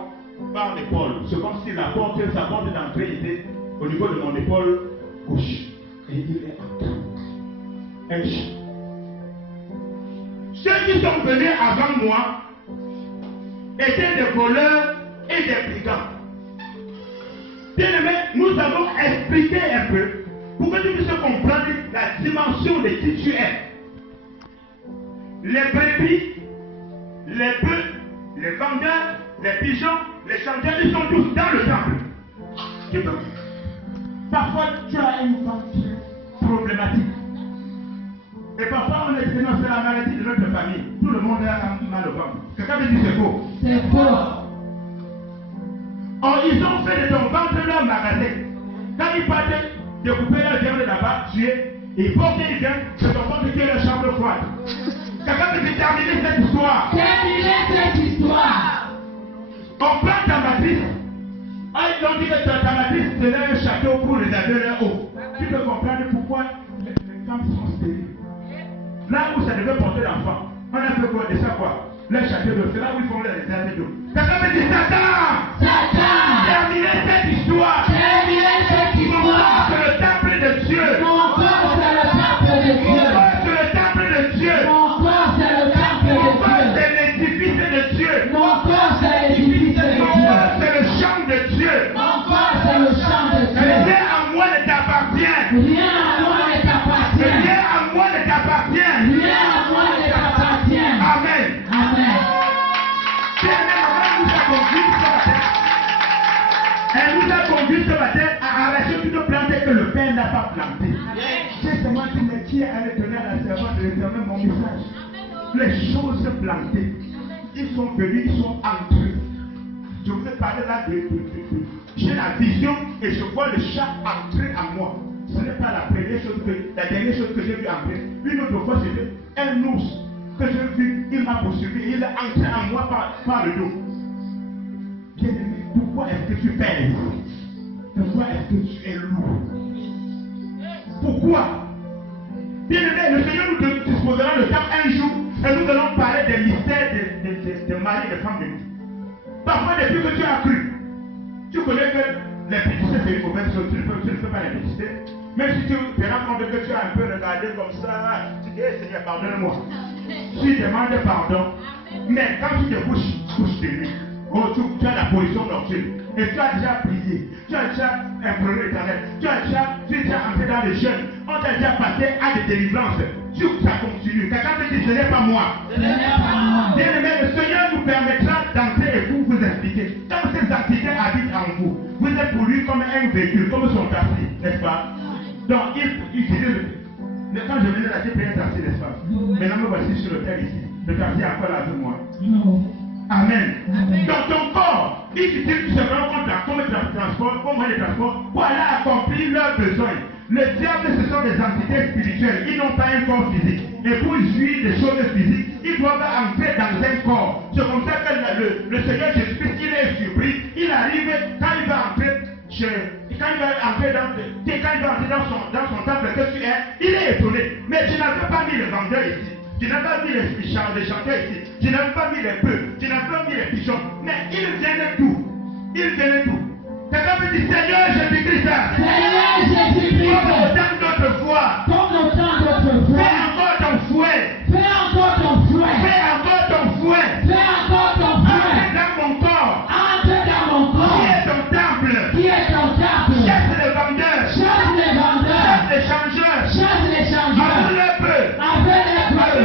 par l'épaule. C'est comme si sa porte d'entrée était au niveau de mon épaule gauche. Et il est entré. Un chat. Ceux qui sont venus avant moi étaient des voleurs et des brigands. Bien-aimé, nous avons expliqué un peu pour que tu puisses comprendre la dimension de qui tu es. Les brebis, les bœufs, les vendeurs, les pigeons, les chanteurs, ils sont tous dans le temple. Parfois, tu as une femme problématique. Et parfois, on est dit, non, c'est la maladie de notre famille. Tout le monde a mal au ventre. Quelqu'un me dit c'est faux. C'est faux. Or, ils ont fait de ton ventre leur magasin. Quand ils partaient de couper leur viande là-bas, tuer, ils portaient une viande, c'est ton ventre qui est leur chambre froide. Quelqu'un peut dire terminer cette histoire. Terminez cette histoire. On prend ta matrice. Ils ont dit que ta matrice serait un château pour les adultes haut. Tu peux comprendre pourquoi les femmes sont stériles. Là où ça devait porter l'enfant, on a fait quoi de ça quoi? Le château d'eau, c'est là où ils font les réserves d'eau. Quelqu'un me dit Satan! Satan! Terminez cette histoire! Terminez cette histoire! C'est le temple de Dieu! Mon corps, c'est le temple de Dieu! C'est le temple de Dieu! Mon corps, c'est le temple de Dieu! C'est l'édifice de Dieu! Mon corps, c'est l'édifice de Dieu! C'est le champ de Dieu! Mon corps, c'est le champ de Dieu! Rien à moi ne t'appartient! Rien à moi ne t'appartient! Rien à moi ne t'appartient! Rien à moi ne t'appartient! Amen! Amen! Elle nous a conduit ce matin à arracher toutes les plantes que le Père n'a n'a pas planté. J'ai seulement dit, mais qui allait donner à la servante de l'Éternel mon message? Les choses plantées, ils sont venus, ils sont entrés. Je vous ai parlé là j'ai la vision et je vois le chat entrer en moi. Ce n'est pas la dernière chose que j'ai vu entrer. Une autre fois, c'était un ours que j'ai vu, il m'a poursuivi et il est entré en moi par le dos. Bien-aimé, pourquoi est-ce que tu pèses? Pourquoi est-ce que tu es lourd? Pourquoi? Bien-aimé, le Seigneur nous disposera le temps un jour et nous allons parler des mystères des maris et des femmes de nous. Parfois, depuis que tu as cru, tu connais que l'impudicité c'est une mauvaise chose, tu ne peux pas l'impudicité. Même si tu te rends compte que tu as un peu regardé comme ça, tu dis, hey, Seigneur, pardonne-moi. Tu demandes pardon, mais quand tu te couches de nuit, tu as la position nocturne, et tu as déjà prié, tu as déjà imploré l'Éternel, tu es déjà entré dans le jeûne, on t'a déjà passé à des délivrances. Ça continue. Quelqu'un te dit, ce n'est pas moi. Bien-aimé, le Seigneur nous permettra d'entrer et vous expliquer. Quand ces entités habitent en vous, vous êtes pour lui comme un véhicule, comme son taxi, n'est-ce pas? Donc, il utilise quand je venais là, j'ai payé un taxi, n'est-ce pas? Maintenant, me voici sur le terre ici. Le taxi est encore là avec moi. Amen. Donc, ton corps, il utilise tout simplement comme transport, comme moyen de transport, pour aller accomplir leurs besoins. Le diable, ce sont des entités spirituelles. Ils n'ont pas un corps physique. Et pour jouir des choses physiques, ils doivent entrer dans un corps. C'est comme ça que le Seigneur Jésus-Christ, il est surpris. Il arrive, quand il va entrer dans son temple que tu es, il est étonné. Mais je n'avais pas mis les vendeurs ici. Je n'avais pas mis les chanteurs ici. Je n'avais pas mis les bœufs. Je n'avais pas mis les pigeons. Mais ils viennent d'où? Ils viennent d'où? Quelqu'un me dit, Seigneur Jésus-Christ, Seigneur Jésus-Christ, comme autant d'autres fois, fais encore ton fouet, fais encore ton fouet, entre dans mon corps, qui est ton temple, chasse les vendeurs, chasse les changeurs, avec leurs bœufs, avec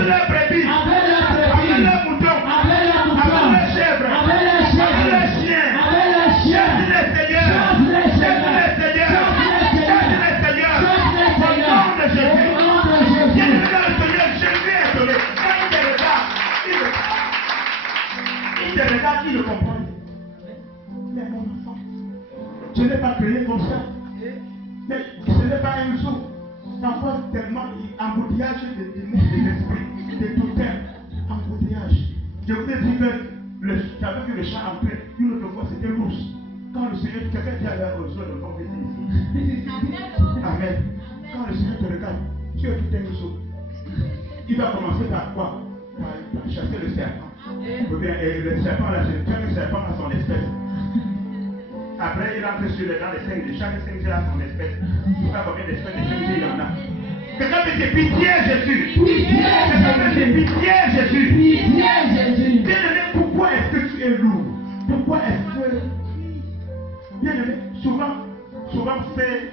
leurs brebis, avec leurs moutons, avec leurs chèvres, avec leurs chiens, chasse les seigneurs, il le comprend. Mais mon enfant, je n'ai pas créé comme ça. Mais ce n'est pas un jour. Parfois tellement embouteillage de l'esprit, de tout temps, embouteillage. Je vous ai dit que j'avais vu le chat entrer. Une autre fois, c'était l'ours. Quand le Seigneur, quelqu'un dit à la besoin de compétir ici. Amen. Quand le Seigneur te regarde, tu es tout un ours. Il va commencer par quoi? Par chasser le serpent. Ou bien le serpent, là, chaque serpent a son espèce. Après, il entre sur dans les 5 de chaque 5 a son espèce. Il ne sais pas combien d'espèces de 5 il y en a. Quelqu'un me dit pitié Jésus. Quelqu'un me dit pitié Jésus. Bien-aimé, pourquoi est-ce que tu es lourd? Pourquoi est-ce que. Bien-aimé, souvent fais.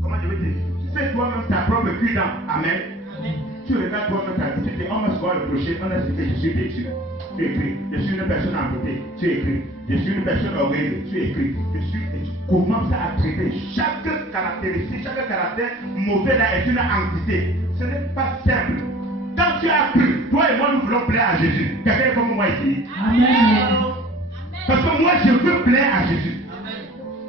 Comment je veux dire? Fais toi-même ta propre cuidance. Amen. Tu regardes toi-même ta vie, tu dis, on va se voir le prochain, on a dit que je suis vêtu. Tu écris, je suis une personne en beauté, tu écris, je suis une personne horrible, tu écris, et tu commences à traiter chaque caractéristique, chaque caractère mauvais là est une entité. Ce n'est pas simple. Quand tu as cru, toi et moi nous voulons plaire à Jésus. Quelqu'un est comme moi ici. Amen. Parce que moi je veux plaire à Jésus.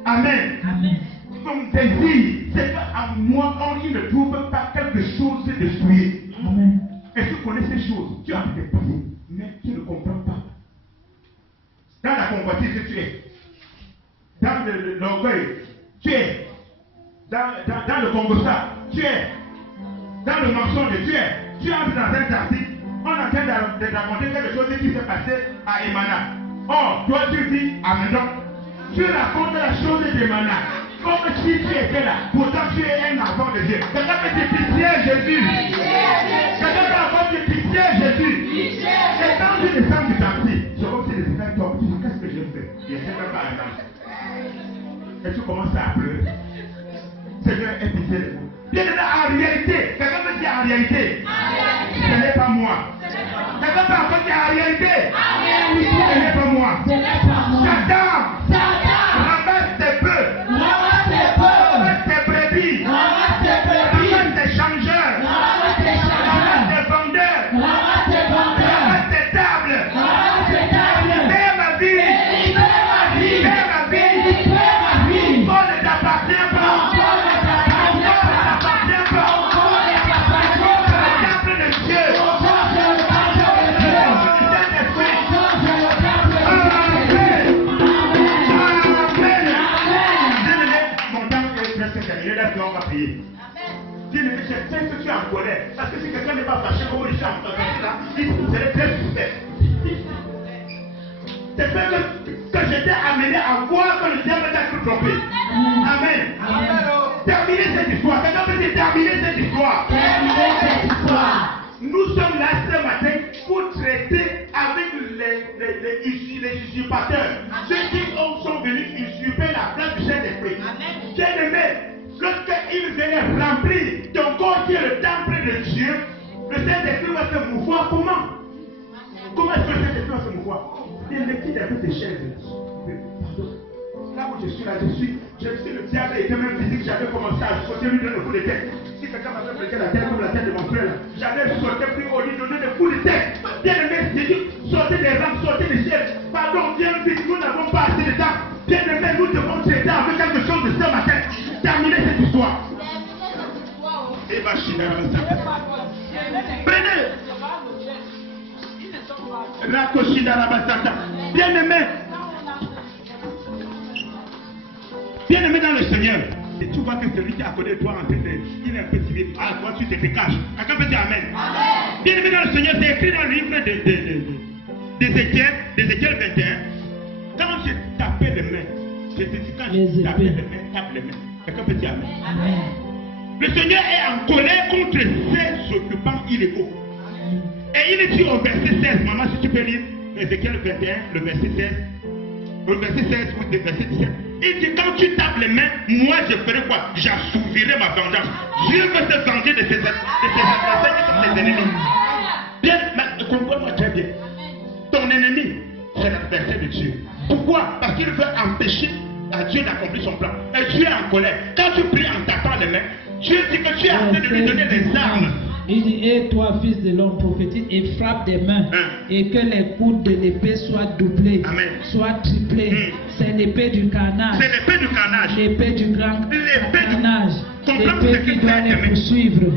Amen. Amen. Mon désir, c'est qu'en moi on ne trouve pas quelque chose de souillé. Amen. Et tu connais ces choses, tu as envie de prier, mais tu ne comprends pas. Dans la convoitise, tu es. Dans l'orgueil, tu es. Dans le congossa, tu es. Dans le mensonge, tu es. Tu entres dans un taxi, on est en train de raconter quelque chose qui s'est passé à Emana. Or, toi tu vis à Mendon. Tu racontes la chose d'Emana. Comme si tu étais là, pourtant tu es un enfant de Dieu. Quelqu'un peut dire pitié Jésus. Quelqu'un peut encore dire pitié Jésus. Et quand tu descends du taxi, c'est comme si les états tombent. Tu dis qu'est-ce que je fais? Je ne sais même pas attendre. Et tu commences à pleurer. Seigneur, aie pitié de nous. Bien en réalité, quelqu'un peut dire en réalité. Ce n'est pas moi. Quelqu'un peut encore dire en réalité. Ce n'est pas moi. Satan. Ramasse tes bœufs. Ramasse tes brebis. maintenant on va prier. Bien-aimé, je sais que tu es en colère. Parce que si quelqu'un n'est pas fâché, comme je suis en colère là, il dit que vous allez très suspect. C'est fait que j'étais amené à voir que le diable t'a cru tromper. Amen. Terminez cette histoire. Quelqu'un peut dire terminez cette histoire. Nous sommes là ce matin pour traiter avec les usurpateurs. Ceux qui sont venus usurper la place du Saint-Esprit. Bien-aimé, lorsqu'ils venaient remplir ton corps qui est le temple de Dieu, le Saint-Esprit va se mouvoir. Comment est-ce que le Saint-Esprit va se mouvoir? Il me quitte un peu tes chaises. Là où je suis là, je suis le diable était même physique, j'avais commencé à sauter lui donner le coup de tête. Si quelqu'un m'avait prêté la tête comme la tête de mon frère, j'avais sauté plus haut, lui donner le coup de tête. Bien aimé, j'ai dit, sortez des rampes, sortez des chaises. Pardon, viens vite, nous n'avons pas assez de temps. Bien aimé, nous devons traiter avec quelque chose de ce matin. Terminez cette histoire. Et va chier prenez. Bien-aimé dans le Seigneur, et tu vois que celui qui est à côté de toi en tête, il est un peu timide. Ah, toi tu te décaches. Quelqu'un peut dire Amen. Bien-aimé dans le Seigneur, c'est écrit dans le livre d'Ézéchiel 21. Quand je tapais les mains, je te dis quand je tapais les mains, tape les mains. Quelqu'un peut dire Amen. Le Seigneur est en colère contre ses occupants illégaux. Et il dit au verset 16, maman, si tu peux lire Ézéchiel 21, le verset 16, le verset 16 ou le verset 17, il dit quand tu tapes les mains, moi je ferai quoi? J'assouvirai ma vengeance. Dieu veut se venger de ses adversaires qui sont ses ennemis. Bien, mais comprends-moi très bien. Ton ennemi, c'est l'adversaire de Dieu. Pourquoi? Parce qu'il veut empêcher à Dieu d'accomplir son plan. Et Dieu est en colère. Quand tu pries en tapant les mains, Dieu dit que tu es en train de lui donner des armes. Il dit, et toi, fils de l'homme, prophétise et frappe des mains, et que les coups de l'épée soient doublés, soient triplés. C'est l'épée du carnage. C'est l'épée du carnage. L'épée du grand carnage. L'épée qui doit les poursuivre.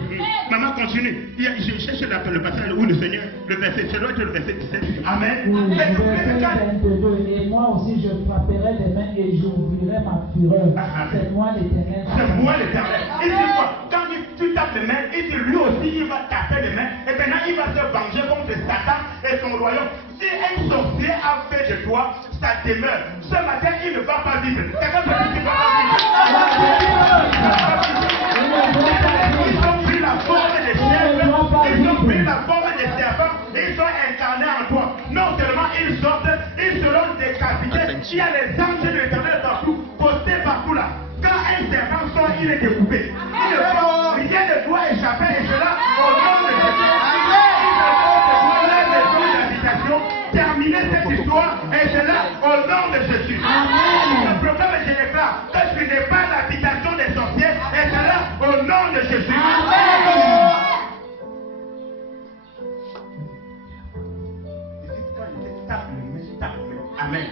Maman, continue. Je cherche le passage où le Seigneur, le verset, c'est le verset 17. Amen. Oui, verset 22. Et moi aussi, je frapperai les mains et j'ouvrirai ma fureur. C'est moi l'Éternel. C'est moi l'Éternel. Il dit quoi? Quand tu tapes les mains, il dit lui aussi, il va taper les mains. Et maintenant, il va se venger contre Satan et son royaume. Si un sorcier a fait de toi sa demeure, ce matin, il ne va pas vivre. Quelqu'un peut dire qu'il ne va pas vivre. Ils ont pris la forme des chèvres, ils ont pris la forme des serpents, ils sont incarnés en toi. Non seulement ils sortent, ils seront décapités. Il y a les anges de l'Éternel partout, postés partout là. Quand un serpent sort, il est découpé. Rien ne doit échapper, et cela au nom de Jésus. Terminez cette histoire, et cela au nom de Jésus. Le problème, je déclare que ce n'est pas l'habitation des sorciers, et cela au nom de Jésus. Amen.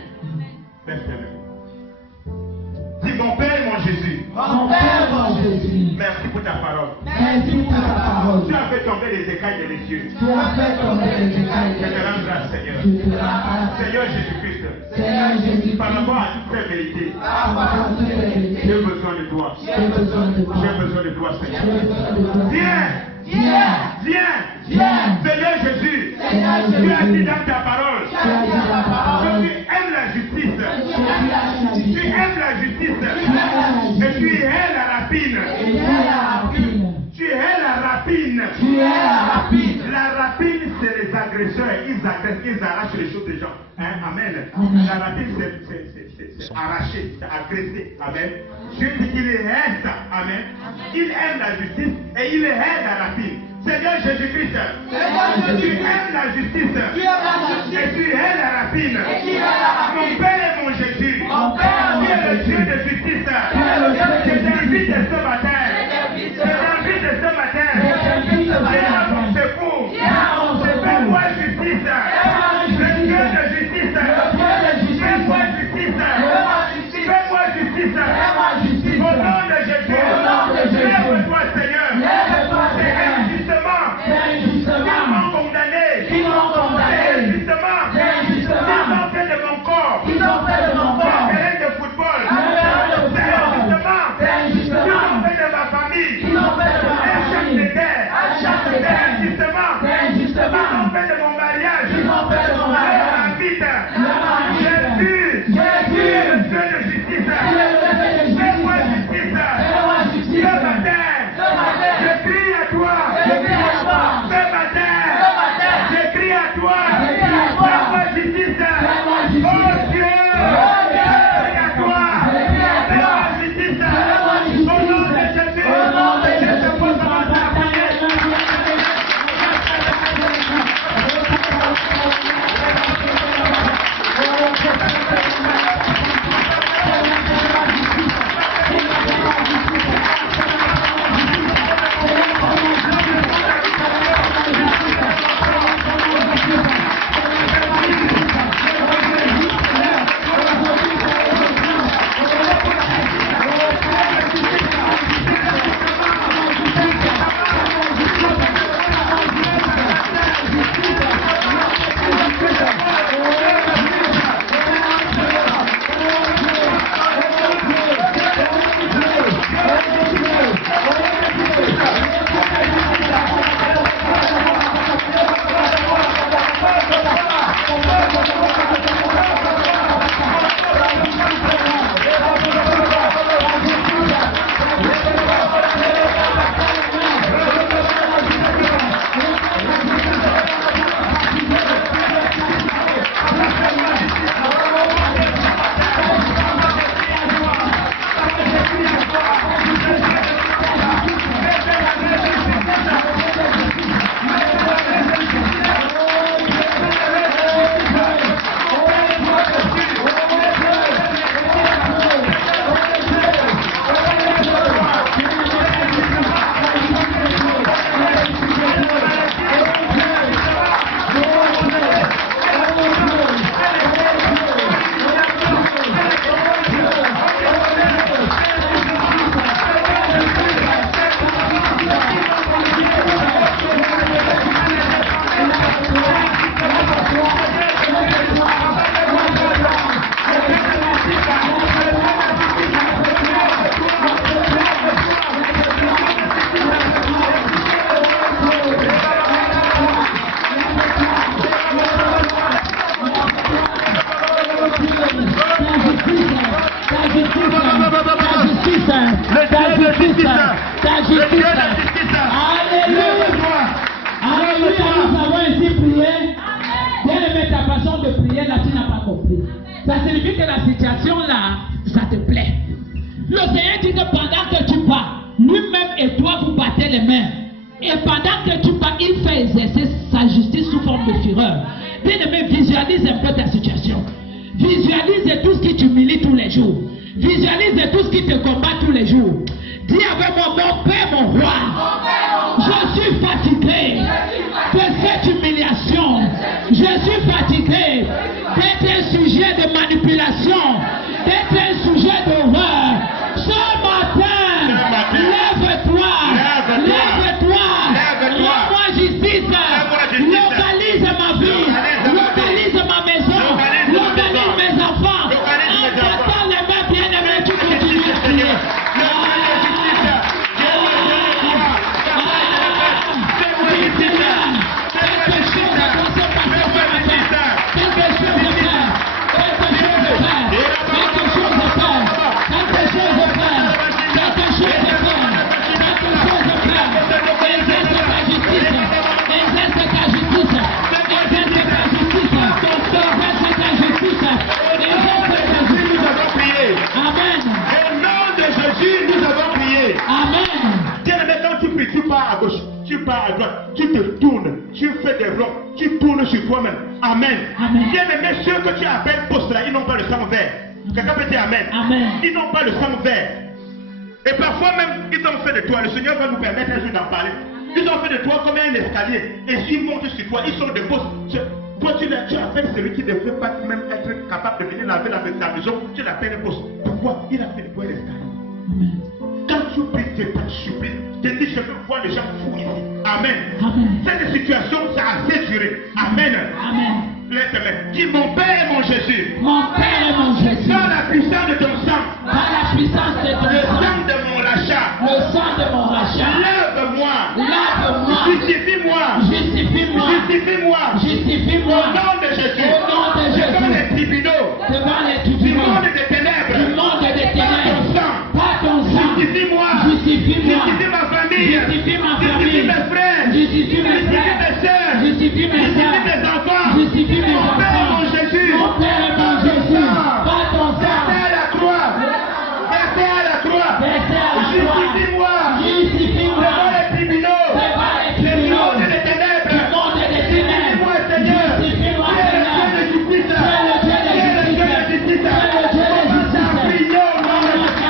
Dis mon Père et mon Jésus. Mon Père, mon Jésus. Merci pour ta parole. Merci pour ta parole. Tu as fait tomber les écailles de mes yeux. Tu as fait tomber les écailles. Je te rends grâce, Seigneur. Je te rends grâce. Seigneur Jésus-Christ. Seigneur Jésus-Christ. Par rapport à toutes ces vérités. Par rapport à toutes ces vérités. J'ai besoin de toi. J'ai besoin de toi. J'ai besoin de toi, Seigneur. J'ai besoin de toi. Viens. Viens. Viens. Viens. Seigneur Jésus. Seigneur Tu as dit Jésus. dans ta parole. Tu as dit dans ta parole. Que tu aimes la justice. Tu Tu aimes la justice. Et tu hais la rapine. Et tu es la rapine. Tu hais la rapine. Tu es la rapine. La rapine, c'est les agresseurs. Ils agressent, ils arrachent les choses des gens. Hein? Amen. La rapine, c'est arracher, c'est agresser. Amen. Dieu dit qu'il hait ça. Amen. Il aime la justice et il hait la rapine. Seigneur Jésus-Christ, tu aimes la justice et tu hais la rapine. Mon Père et mon Jésus, tu es le Dieu de justice. Je t'invite ce matin. Je t'invite ce matin. Viens à mon secours. Fais-moi justice. Le Dieu de justice. Fais-moi justice. Fais-moi justice. Au nom de Jésus. Lève-toi, Seigneur. C'est injustement. Ils m'ont condamné. Injustement. Ils ont fait de mon corps. Un terrain de football. C'est injustement. Ils ont fait de Alléluia. Alléluia, nous avons ainsi prié. Bien aimé, ta façon de prier là, tu n'as pas compris. Ça signifie que la situation là, ça te plaît. Le Seigneur dit que pendant que tu pars, lui-même et toi vous battez les mains. Et pendant que tu pars, il fait exercer sa justice sous forme de fureur. Bien aimé, visualise un peu ta situation. Visualise tout ce qui t'humilie tous les jours. Visualise tout ce qui te combat tous les jours. Dis avec moi, mon Père, mon roi, je suis fatigué de cette humiliation. Je suis fatigué d'être un sujet de manipulation, d'être un sujet d'horreur. Ce matin, lève-toi, lève-toi, rends-moi justice, localise ma vie, localise ma maison, localise mes enfants. En battant les mains bien-aimées, tu continues à prier. Tu pars à droite, tu te tournes, tu fais des ronds, tu tournes sur toi-même. Amen. Bien aimé, ceux que tu appelles postes là, ils n'ont pas le sang vert. Quelqu'un peut dire amen. Ils n'ont pas le sang vert. Et parfois même, ils ont fait de toi, le Seigneur va nous permettre un jour d'en parler. Ils ont fait de toi comme un escalier. Et s'ils montent sur toi, ils sont des postes. Toi, tu appelles celui qui ne devrait pas même être capable de venir laver la maison, tu l'appelles un poste. Pourquoi? Il a fait de toi l'escalier. Quand tu pries, tu es pas supplié. Je dis, je veux voir les gens fous ici. Amen. Cette situation, ça a assez duré. Amen. Lève-les. Dis, mon Père et mon Jésus. Mon Père et mon Jésus. Dans la puissance de ton sang. Par la puissance de ton le sang. sang de mon rachat. Le sang de mon rachat. Lève-moi. Lève-moi. Justifie-moi. Justifie-moi. Justifie-moi. Justifie-moi. Au nom de Jésus. Au nom de Jésus. Devant les tribunaux. Devant les Du tribunaux. monde des ténèbres. Du monde des ténèbres. Par ton sang. Justifie-moi. Justifie-moi. Justifie-moi. Justifie ma famille. Justifie ma famille. Justifie mes frères. Justifie mes frères. mes soeurs. Justifie mes Justifie soeurs. mes enfants. Justifie mes Mon Père, enfants. mon Jésus. Mon Père et mon Jésus. Par ton sang. Versez à la croix. Versez à la croix. Versez à la croix. Justifie-moi. Justifie-moi. Devant les tribunaux. Devant les Du tribunaux. monde des ténèbres. Du monde des ténèbres. Justifie-moi, Seigneur. Justifie-moi, Tu es le Seigneur. Dieu de justice. Tu es le Dieu de Tu es le Dieu de justice. justice. Tu es le Dieu de Commence à justice. prier au nom de Jésus.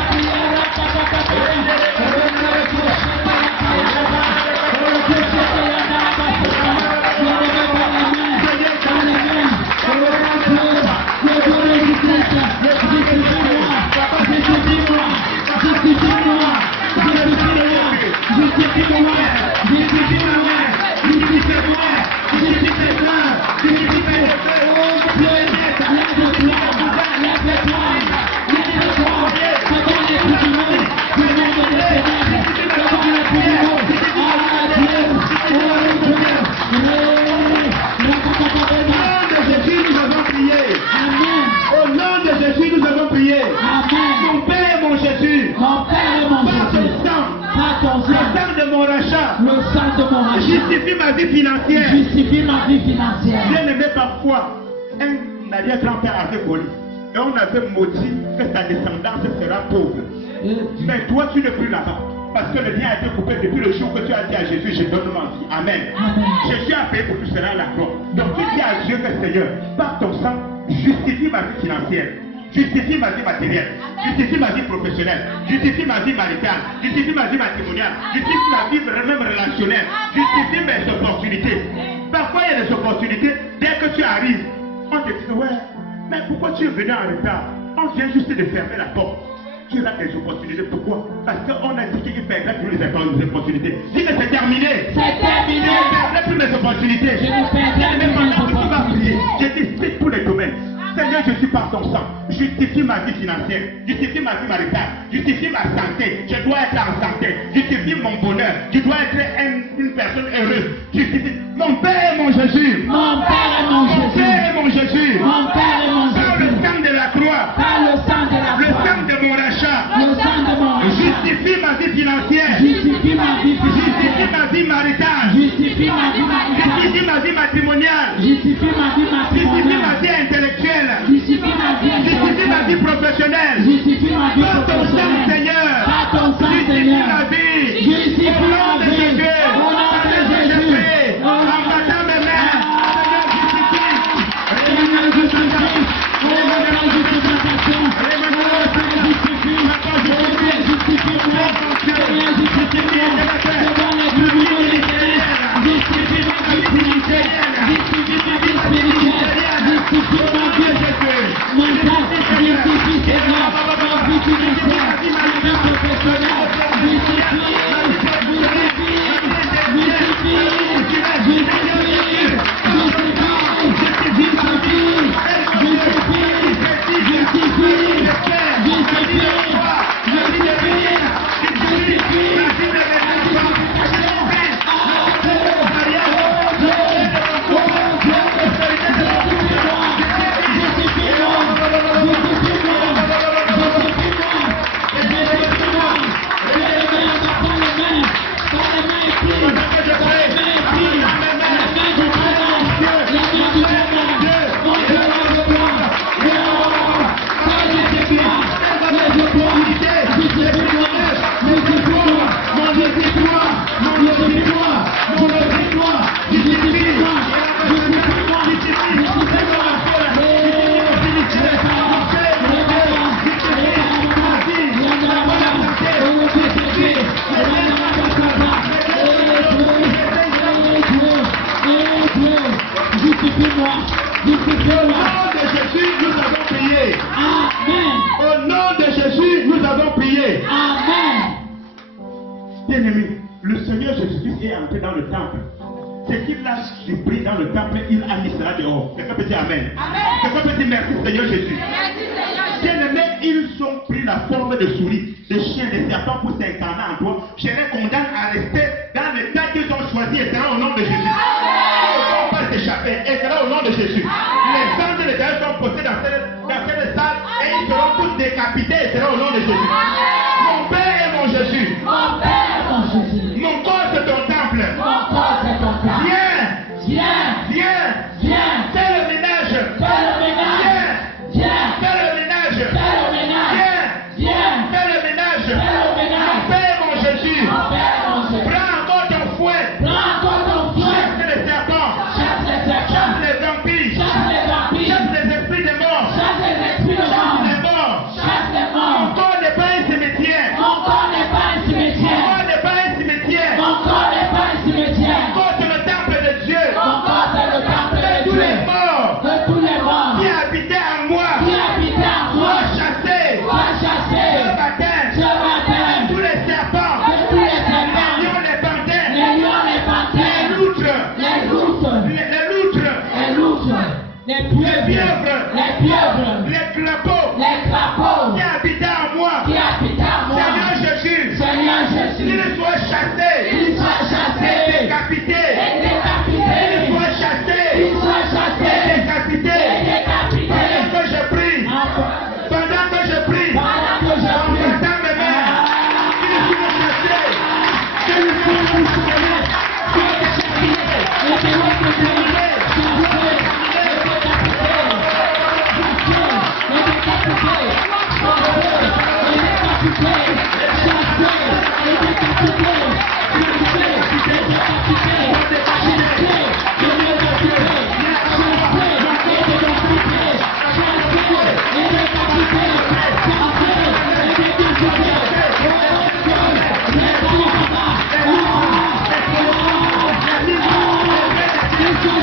Justifie ma vie financière. Justifie ma vie financière. Bien aimé, parfois, un arrière-grand-père avait volé. Et on avait maudit que sa descendance sera pauvre. Mais toi, tu n'es plus là-bas. Parce que le lien a été coupé depuis le jour que tu as dit à Jésus, je donne ma vie. Amen. Jésus a payé pour que tu seras là. Donc tu dis à Dieu que Seigneur, par ton sang, justifie ma vie financière. Justifie ma vie matérielle, justifie ma vie professionnelle, justifie ma vie maritale, justifie ma vie matrimoniale, justifie ma vie même relationnelle, justifie mes opportunités. Parfois il y a des opportunités, dès que tu arrives, on te dit ouais, mais pourquoi tu es venu en retard? On vient juste de fermer la porte. Tu as des opportunités, pourquoi? Parce qu'on a dit qu'il perdrait plus les opportunités. Dis que c'est terminé. C'est terminé. Je ne perdrai plus mes opportunités. Je ne perdrai plus mes opportunités. Je décide pour les domaines. Seigneur, je suis par ton sang. Justifie ma vie financière. Justifie ma vie maritale. Justifie ma santé. Je dois être en santé. Justifie mon bonheur. Je dois être une personne heureuse. Justifie mon Père et mon Jésus. Mon Père et mon Jésus. Mon Père et mon Jésus. Mon Père et mon Par le Jésus. sang de la croix. Par le sang de la Le croix. sang de mon rachat. Le sang de mon rachat. Justifie ma vie financière. Justifie ma vie Bien-aimé, le Seigneur Jésus-Christ est entré dans le temple. Ce qu'il a surpris dans le temple, il a mis cela dehors. Quelqu'un peut dire Amen. Quelqu'un peut dire merci Seigneur Jésus. Bien-aimé, ils ont pris la forme de souris, de chiens, de serpents pour s'incarner en toi. Je les condamne à rester dans l'état qu'ils ont choisi et sera au nom de Jésus. Ils ne vont pas s'échapper et sera au nom de Jésus. Les anges de l'Éternel sont postés dans cette salle et ils seront tous décapités et sera au nom de Jésus. Mon Père et mon Jésus. Mon Père et mon Jésus. Mon corps c'est ton temple. Mon corps c'est ton temple. Viens. Fais le ménage. Fais le ménage. Viens. Fais le ménage. Fais le ménage. Viens. Fais le ménage. Fais le ménage. Mon Père, mon Jésus. Mon Père et mon Jésus. Prends encore ton fouet. Prends encore ton fouet. Chasse les serpents. Chasse les serpents. Chasse les vampires. Chasse les vampires. Chasse les esprits de mort. Chasse les esprits de Chasse mort. les morts. Chasse les Mon morts. corps n'est pas un cimetière. Mon corps n'est pas un Mon cimetière. corps n'est pas un cimetière. Mon corps n'est pas un cimetière. Mon corps c'est le temple de Dieu. Mon corps c'est le temple de Tous les Dieu. morts De tous les morts. qui habitaient en moi. Qui habitent en moi. Soient chassés. Sois chassé. Ce matin. Ce matin. Tous les serpents. De tous les serpents. Les lions, les panthères. Les lions, les Les panthères. loutres. Les loutres. Les loutres. Les loutres. Les pieuvres. Les pieuvres. Les crapauds. Les crapauds. Qui habitaient en moi. Qui habitent en moi. Seigneur Jésus. Seigneur Jésus. Qu'ils soient chassés. Qu'ils soient chassés. Décapités. Et décapités. Qu'ils soient chassés. Qu'ils soient chassés. Décapités. Et décapités. Pendant que je prie. Pendant que je prie. Pendant que je En prie. mettant mes mains. Qu'ils soient chassés. Qu'ils soient chassés. Et que votre Dieu Yes,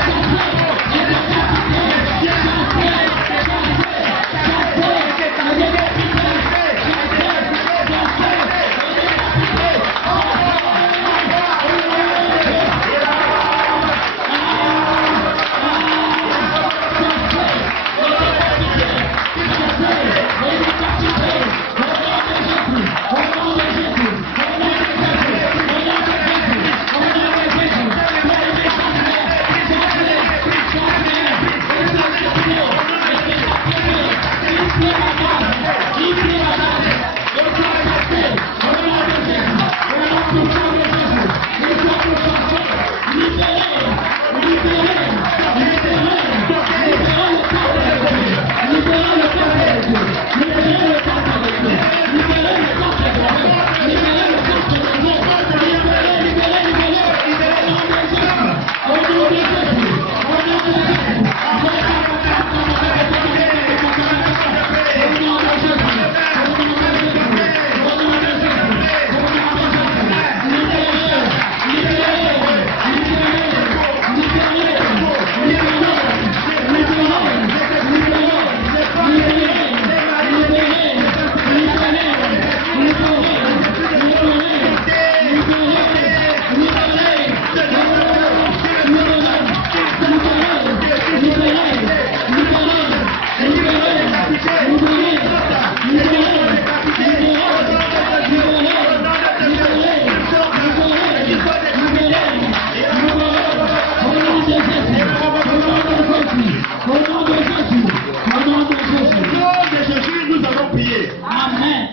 nous allons prier. Amen.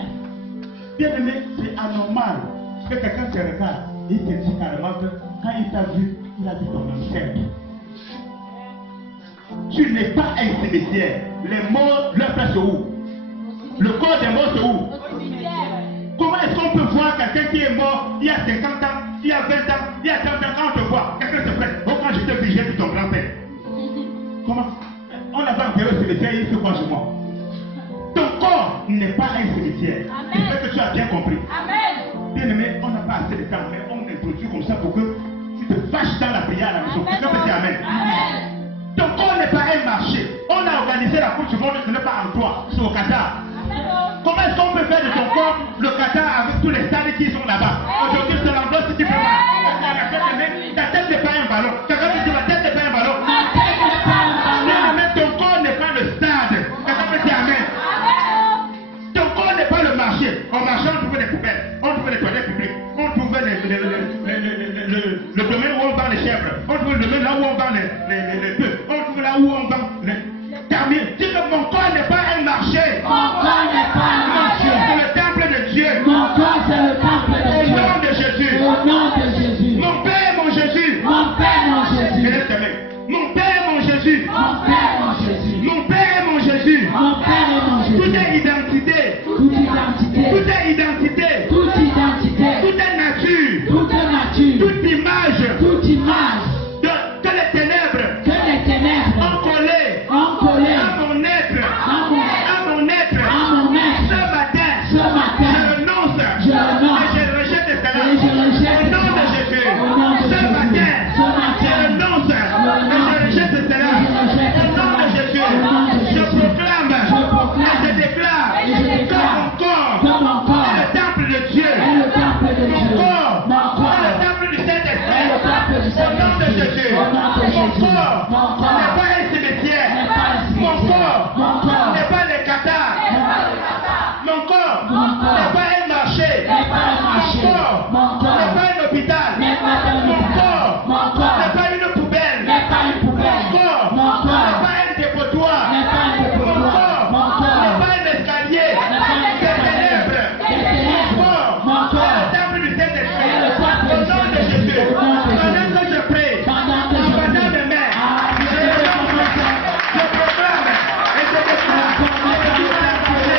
Bien aimé, c'est anormal que quelqu'un te regarde et te dit carrément que quand il t'a vu, il a vu ton ancêtre. Tu n'es pas un cimetière. Les morts, leur place c'est où? Le corps des morts c'est où? Comment est-ce qu'on peut voir quelqu'un qui est mort il y a 50 ans, il y a 20 ans, il y a 30 ans, quand on te voit, quelqu'un se plaît. Oh, quand j'étais vu, j'ai vu ton grand-père. Comment? On a pas enterré au cimetière, il se croit chez moi. Ton corps n'est pas un cimetière. J'espère que tu as bien compris. Bien aimé, on n'a pas assez de temps, mais on introduit comme ça pour que tu te fâches dans la prière à la maison. Quelqu'un peut dire Amen. Ton corps n'est pas un marché. On a organisé la Coupe du Monde, ce n'est pas en toi, c'est au Qatar. Comment est-ce qu'on peut faire de ton corps le Qatar avec tous les stades qui sont là-bas? Aujourd'hui, c'est l'endroit si tu peux pas. Ta tête n'est pas un ballon. Quelqu'un peut dire ma tête n'est pas un ballon. Ton corps n'est pas le stade. Quelqu'un peut dire Amen. Ton corps n'est pas le marché. Au marché, on trouvait des poubelles, on trouvait des toilettes publiques, on trouvait le domaine où on vend les chèvres, on trouvait le domaine là où on vend les bœufs, on trouvait là où on vend les termines. Dis que mon corps n'est pas un marché. Mon corps n'est pas un marché. C'est le temple de Dieu. Mon corps, c'est le temple de Dieu. Au nom de Jésus. Au nom de Jésus. Mon Père, mon Jésus. Mon Père, mon Jésus. Je laisse t'aimer. Mon Père, mon Jésus. Mon Père, mon Jésus. Mon Père, mon Jésus. Mon Père et mon Jésus. Toute identité. Toute identité. Toute identité. Toute identité. Toute nature. Toute nature. Toute image. Toute image. Que les ténèbres. Que les ténèbres. Ont collé. Ont collé. À mon être. À mon être. être. Ce matin. Ce matin. Je renonce. Je renonce. Et je rejette cela. Et je rejette Au nom de cela. Jésus. Au nom de Ce Jésus. matin. Ce matin. Je renonce. Et je rejette cela. Au nom de Jésus. Je proclame. Et je déclare. Et je déclare. Que mon corps est le temple de Dieu. Le temple de Mon Dieu. corps Mon corps. est le temple du Saint-Esprit. Le temple du Au nom de Jésus. Au nom de Mon Jésus. corps Mon corps. n'est pas un cimetière. N'est pas un Mon cimetière. corps Mon corps. n'est pas les Qatar. Mon corps Mon corps. n'est pas un marché. N'est pas un marché. Mon corps Mon corps. n'est pas un hôpital. N'est pas un Mon hôpital. corps Mon corps. n'est pas une poubelle. N'est pas une poubelle. Mon corps Mon corps. n'est pas un dépotoir. N'est pas un Mon dépotoir. corps Mon corps. n'est pas un escalier. N'est pas un Des escalier. ténèbres. Des ténèbres. Mon corps Mon corps. est le temple du Saint-Esprit. Le temple Au du nom de Saint-Esprit. Jésus. Au nom de Pendant Jésus. que je prie, Pendant que en je battant prie. mes mains, Ah, je renonce, je proclame et je déclare que tu vas la parler.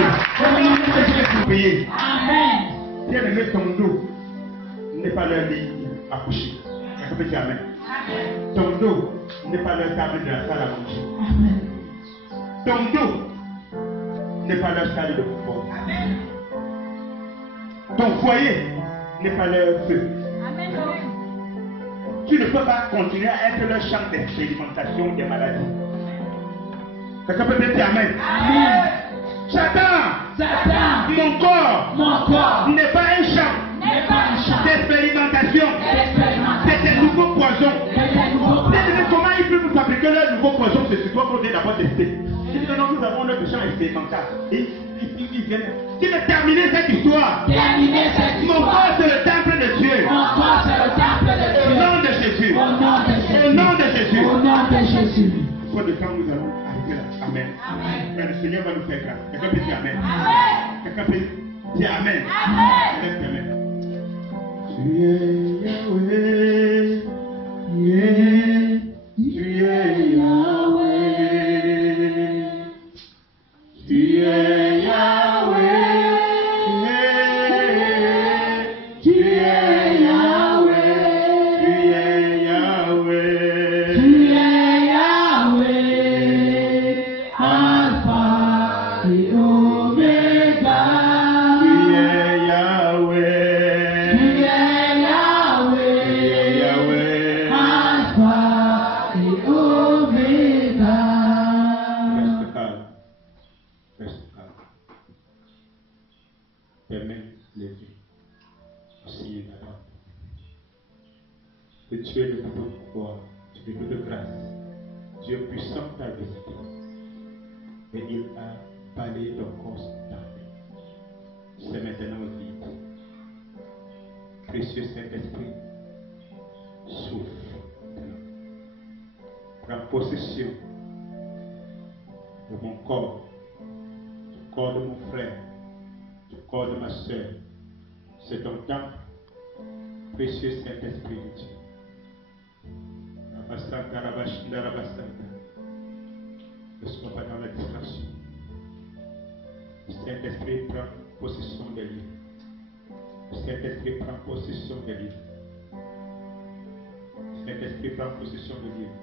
Je suis pas un prier. Amen. Bien aimé, ton dos n'est pas leur lit à coucher. Est-ce que tu peux dire Amen? Ton dos n'est pas leur table de la salle à manger. Amen. Ton dos n'est pas leur salle de football. Ton foyer n'est pas leur feu. Tu ne peux pas continuer à être leur champ d'expérimentation des maladies. Quelqu'un peut dire Amen? Amen. Satan, mon corps n'est pas un champ d'expérimentation. C'est un nouveau poison. Comment il peut nous fabriquer leur nouveau poison? C'est ce qu'on doit d'abord tester. Il dit non, nous avons notre champ expérimental. Et ils viennent. Tu veux terminer cette histoire? Mon corps, c'est le temple de Dieu. Au nom de Jésus. Au nom de Jésus. Soit de temps, nous allons arriver là. Amen. Mais le Seigneur va nous faire grâce. Quelqu'un peut dire Amen. Quelqu'un peut dire Amen. Amen. Tu es Yahweh. Tu es Yahweh. Tu es Yahweh. Tu es Yahweh. Tu es Yahweh. Tu es Yahweh, Alpha et Omega. Tu es Yahweh. Tu es Yahweh, Yahweh. Alpha et Omega. Reste calme. Reste calme. Tes mains levées. Signe d'attente. Que Dieu est de toute pouvoir, Dieu de toute grâce, Dieu puissant t'a visité. Et il a balayé ton corps d'armée. C'est maintenant vide. Précieux Saint-Esprit, souffle. Prends possession de mon corps, du corps de mon frère, du corps de ma soeur. C'est ton temple, précieux Saint-Esprit de Dieu. Ne sois pas dans la distraction. Le Saint-Esprit prend possession des lieux. Le Saint-Esprit prend possession des lieux. Le Saint-Esprit prend possession des lieux.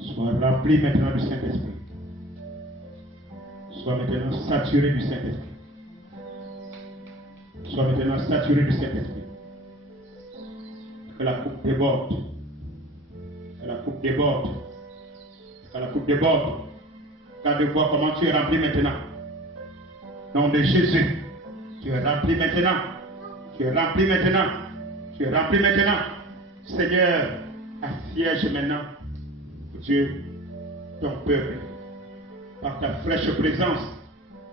Sois rempli maintenant du Saint-Esprit. Sois maintenant saturé du Saint-Esprit. Sois maintenant saturé du Saint-Esprit. Que la coupe déborde. Que la coupe déborde. Que la coupe déborde. Car de voir comment tu es rempli maintenant. Nom de Jésus. Tu es rempli maintenant. Tu es rempli maintenant. Tu es rempli maintenant. Seigneur, assiège maintenant, Dieu, ton peuple. Par ta fraîche présence.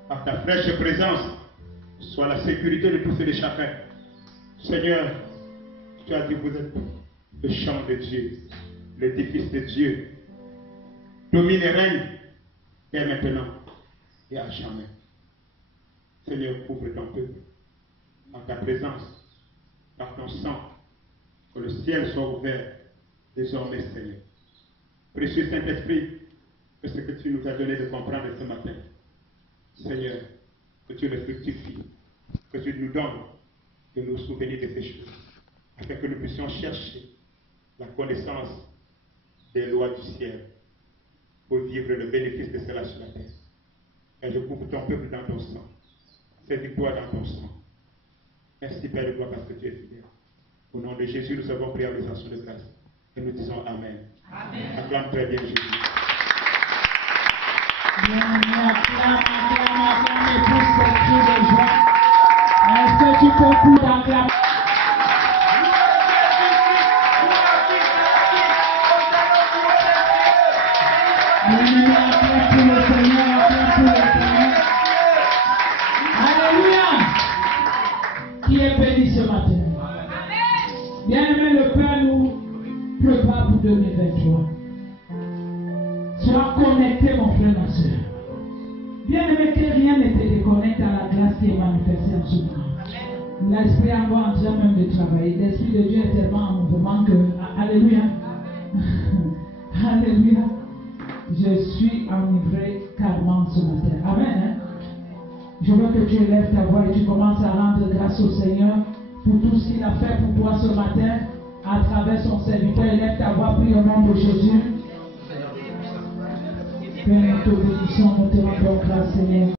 Par ta fraîche présence. Sois la sécurité de tous et de chacun. Seigneur, tu as dit, vous êtes le champ de Dieu, l'édifice de Dieu. Domine et règne, et maintenant, et à jamais. Seigneur, couvre ton peuple, par ta présence, par ton sang, que le ciel soit ouvert désormais, Seigneur. Précieux Saint-Esprit, que ce que tu nous as donné de comprendre ce matin, Seigneur, que tu le fructifies, que tu nous donnes de nous souvenir de ces choses, afin que nous puissions chercher la connaissance des lois du ciel pour vivre le bénéfice de cela sur la terre. Et je couvre ton peuple dans ton sang. Saisis-toi dans ton sang. Merci Père de gloire parce que tu es fidèle. Au nom de Jésus, nous avons prié en les actions de grâce. Et nous disons Amen. Amen. Acclame très bien Jésus. Acclame pour ce cri de joie. Est-ce que tu peux plus d'acclamer? Alléluia. Qui est béni ce matin? Bien-aimé, le Père nous prépare pour 2023. Sois connecté, mon frère, ma soeur. Bien-aimé, que rien ne te déconnecte à la grâce qui est manifestée en ce moment. L'Esprit encore en train même de travailler. L'Esprit de Dieu est tellement en mouvement que... Alléluia. Alléluia. Je suis enivré carrément ce matin. Amen. Hein? Je veux que tu élèves ta voix et tu commences à rendre grâce au Seigneur pour tout ce qu'il a fait pour toi ce matin à travers son serviteur. Élève ta voix, prie au nom de Jésus. Père, nous te bénissons, nous te rendons grâce, Seigneur.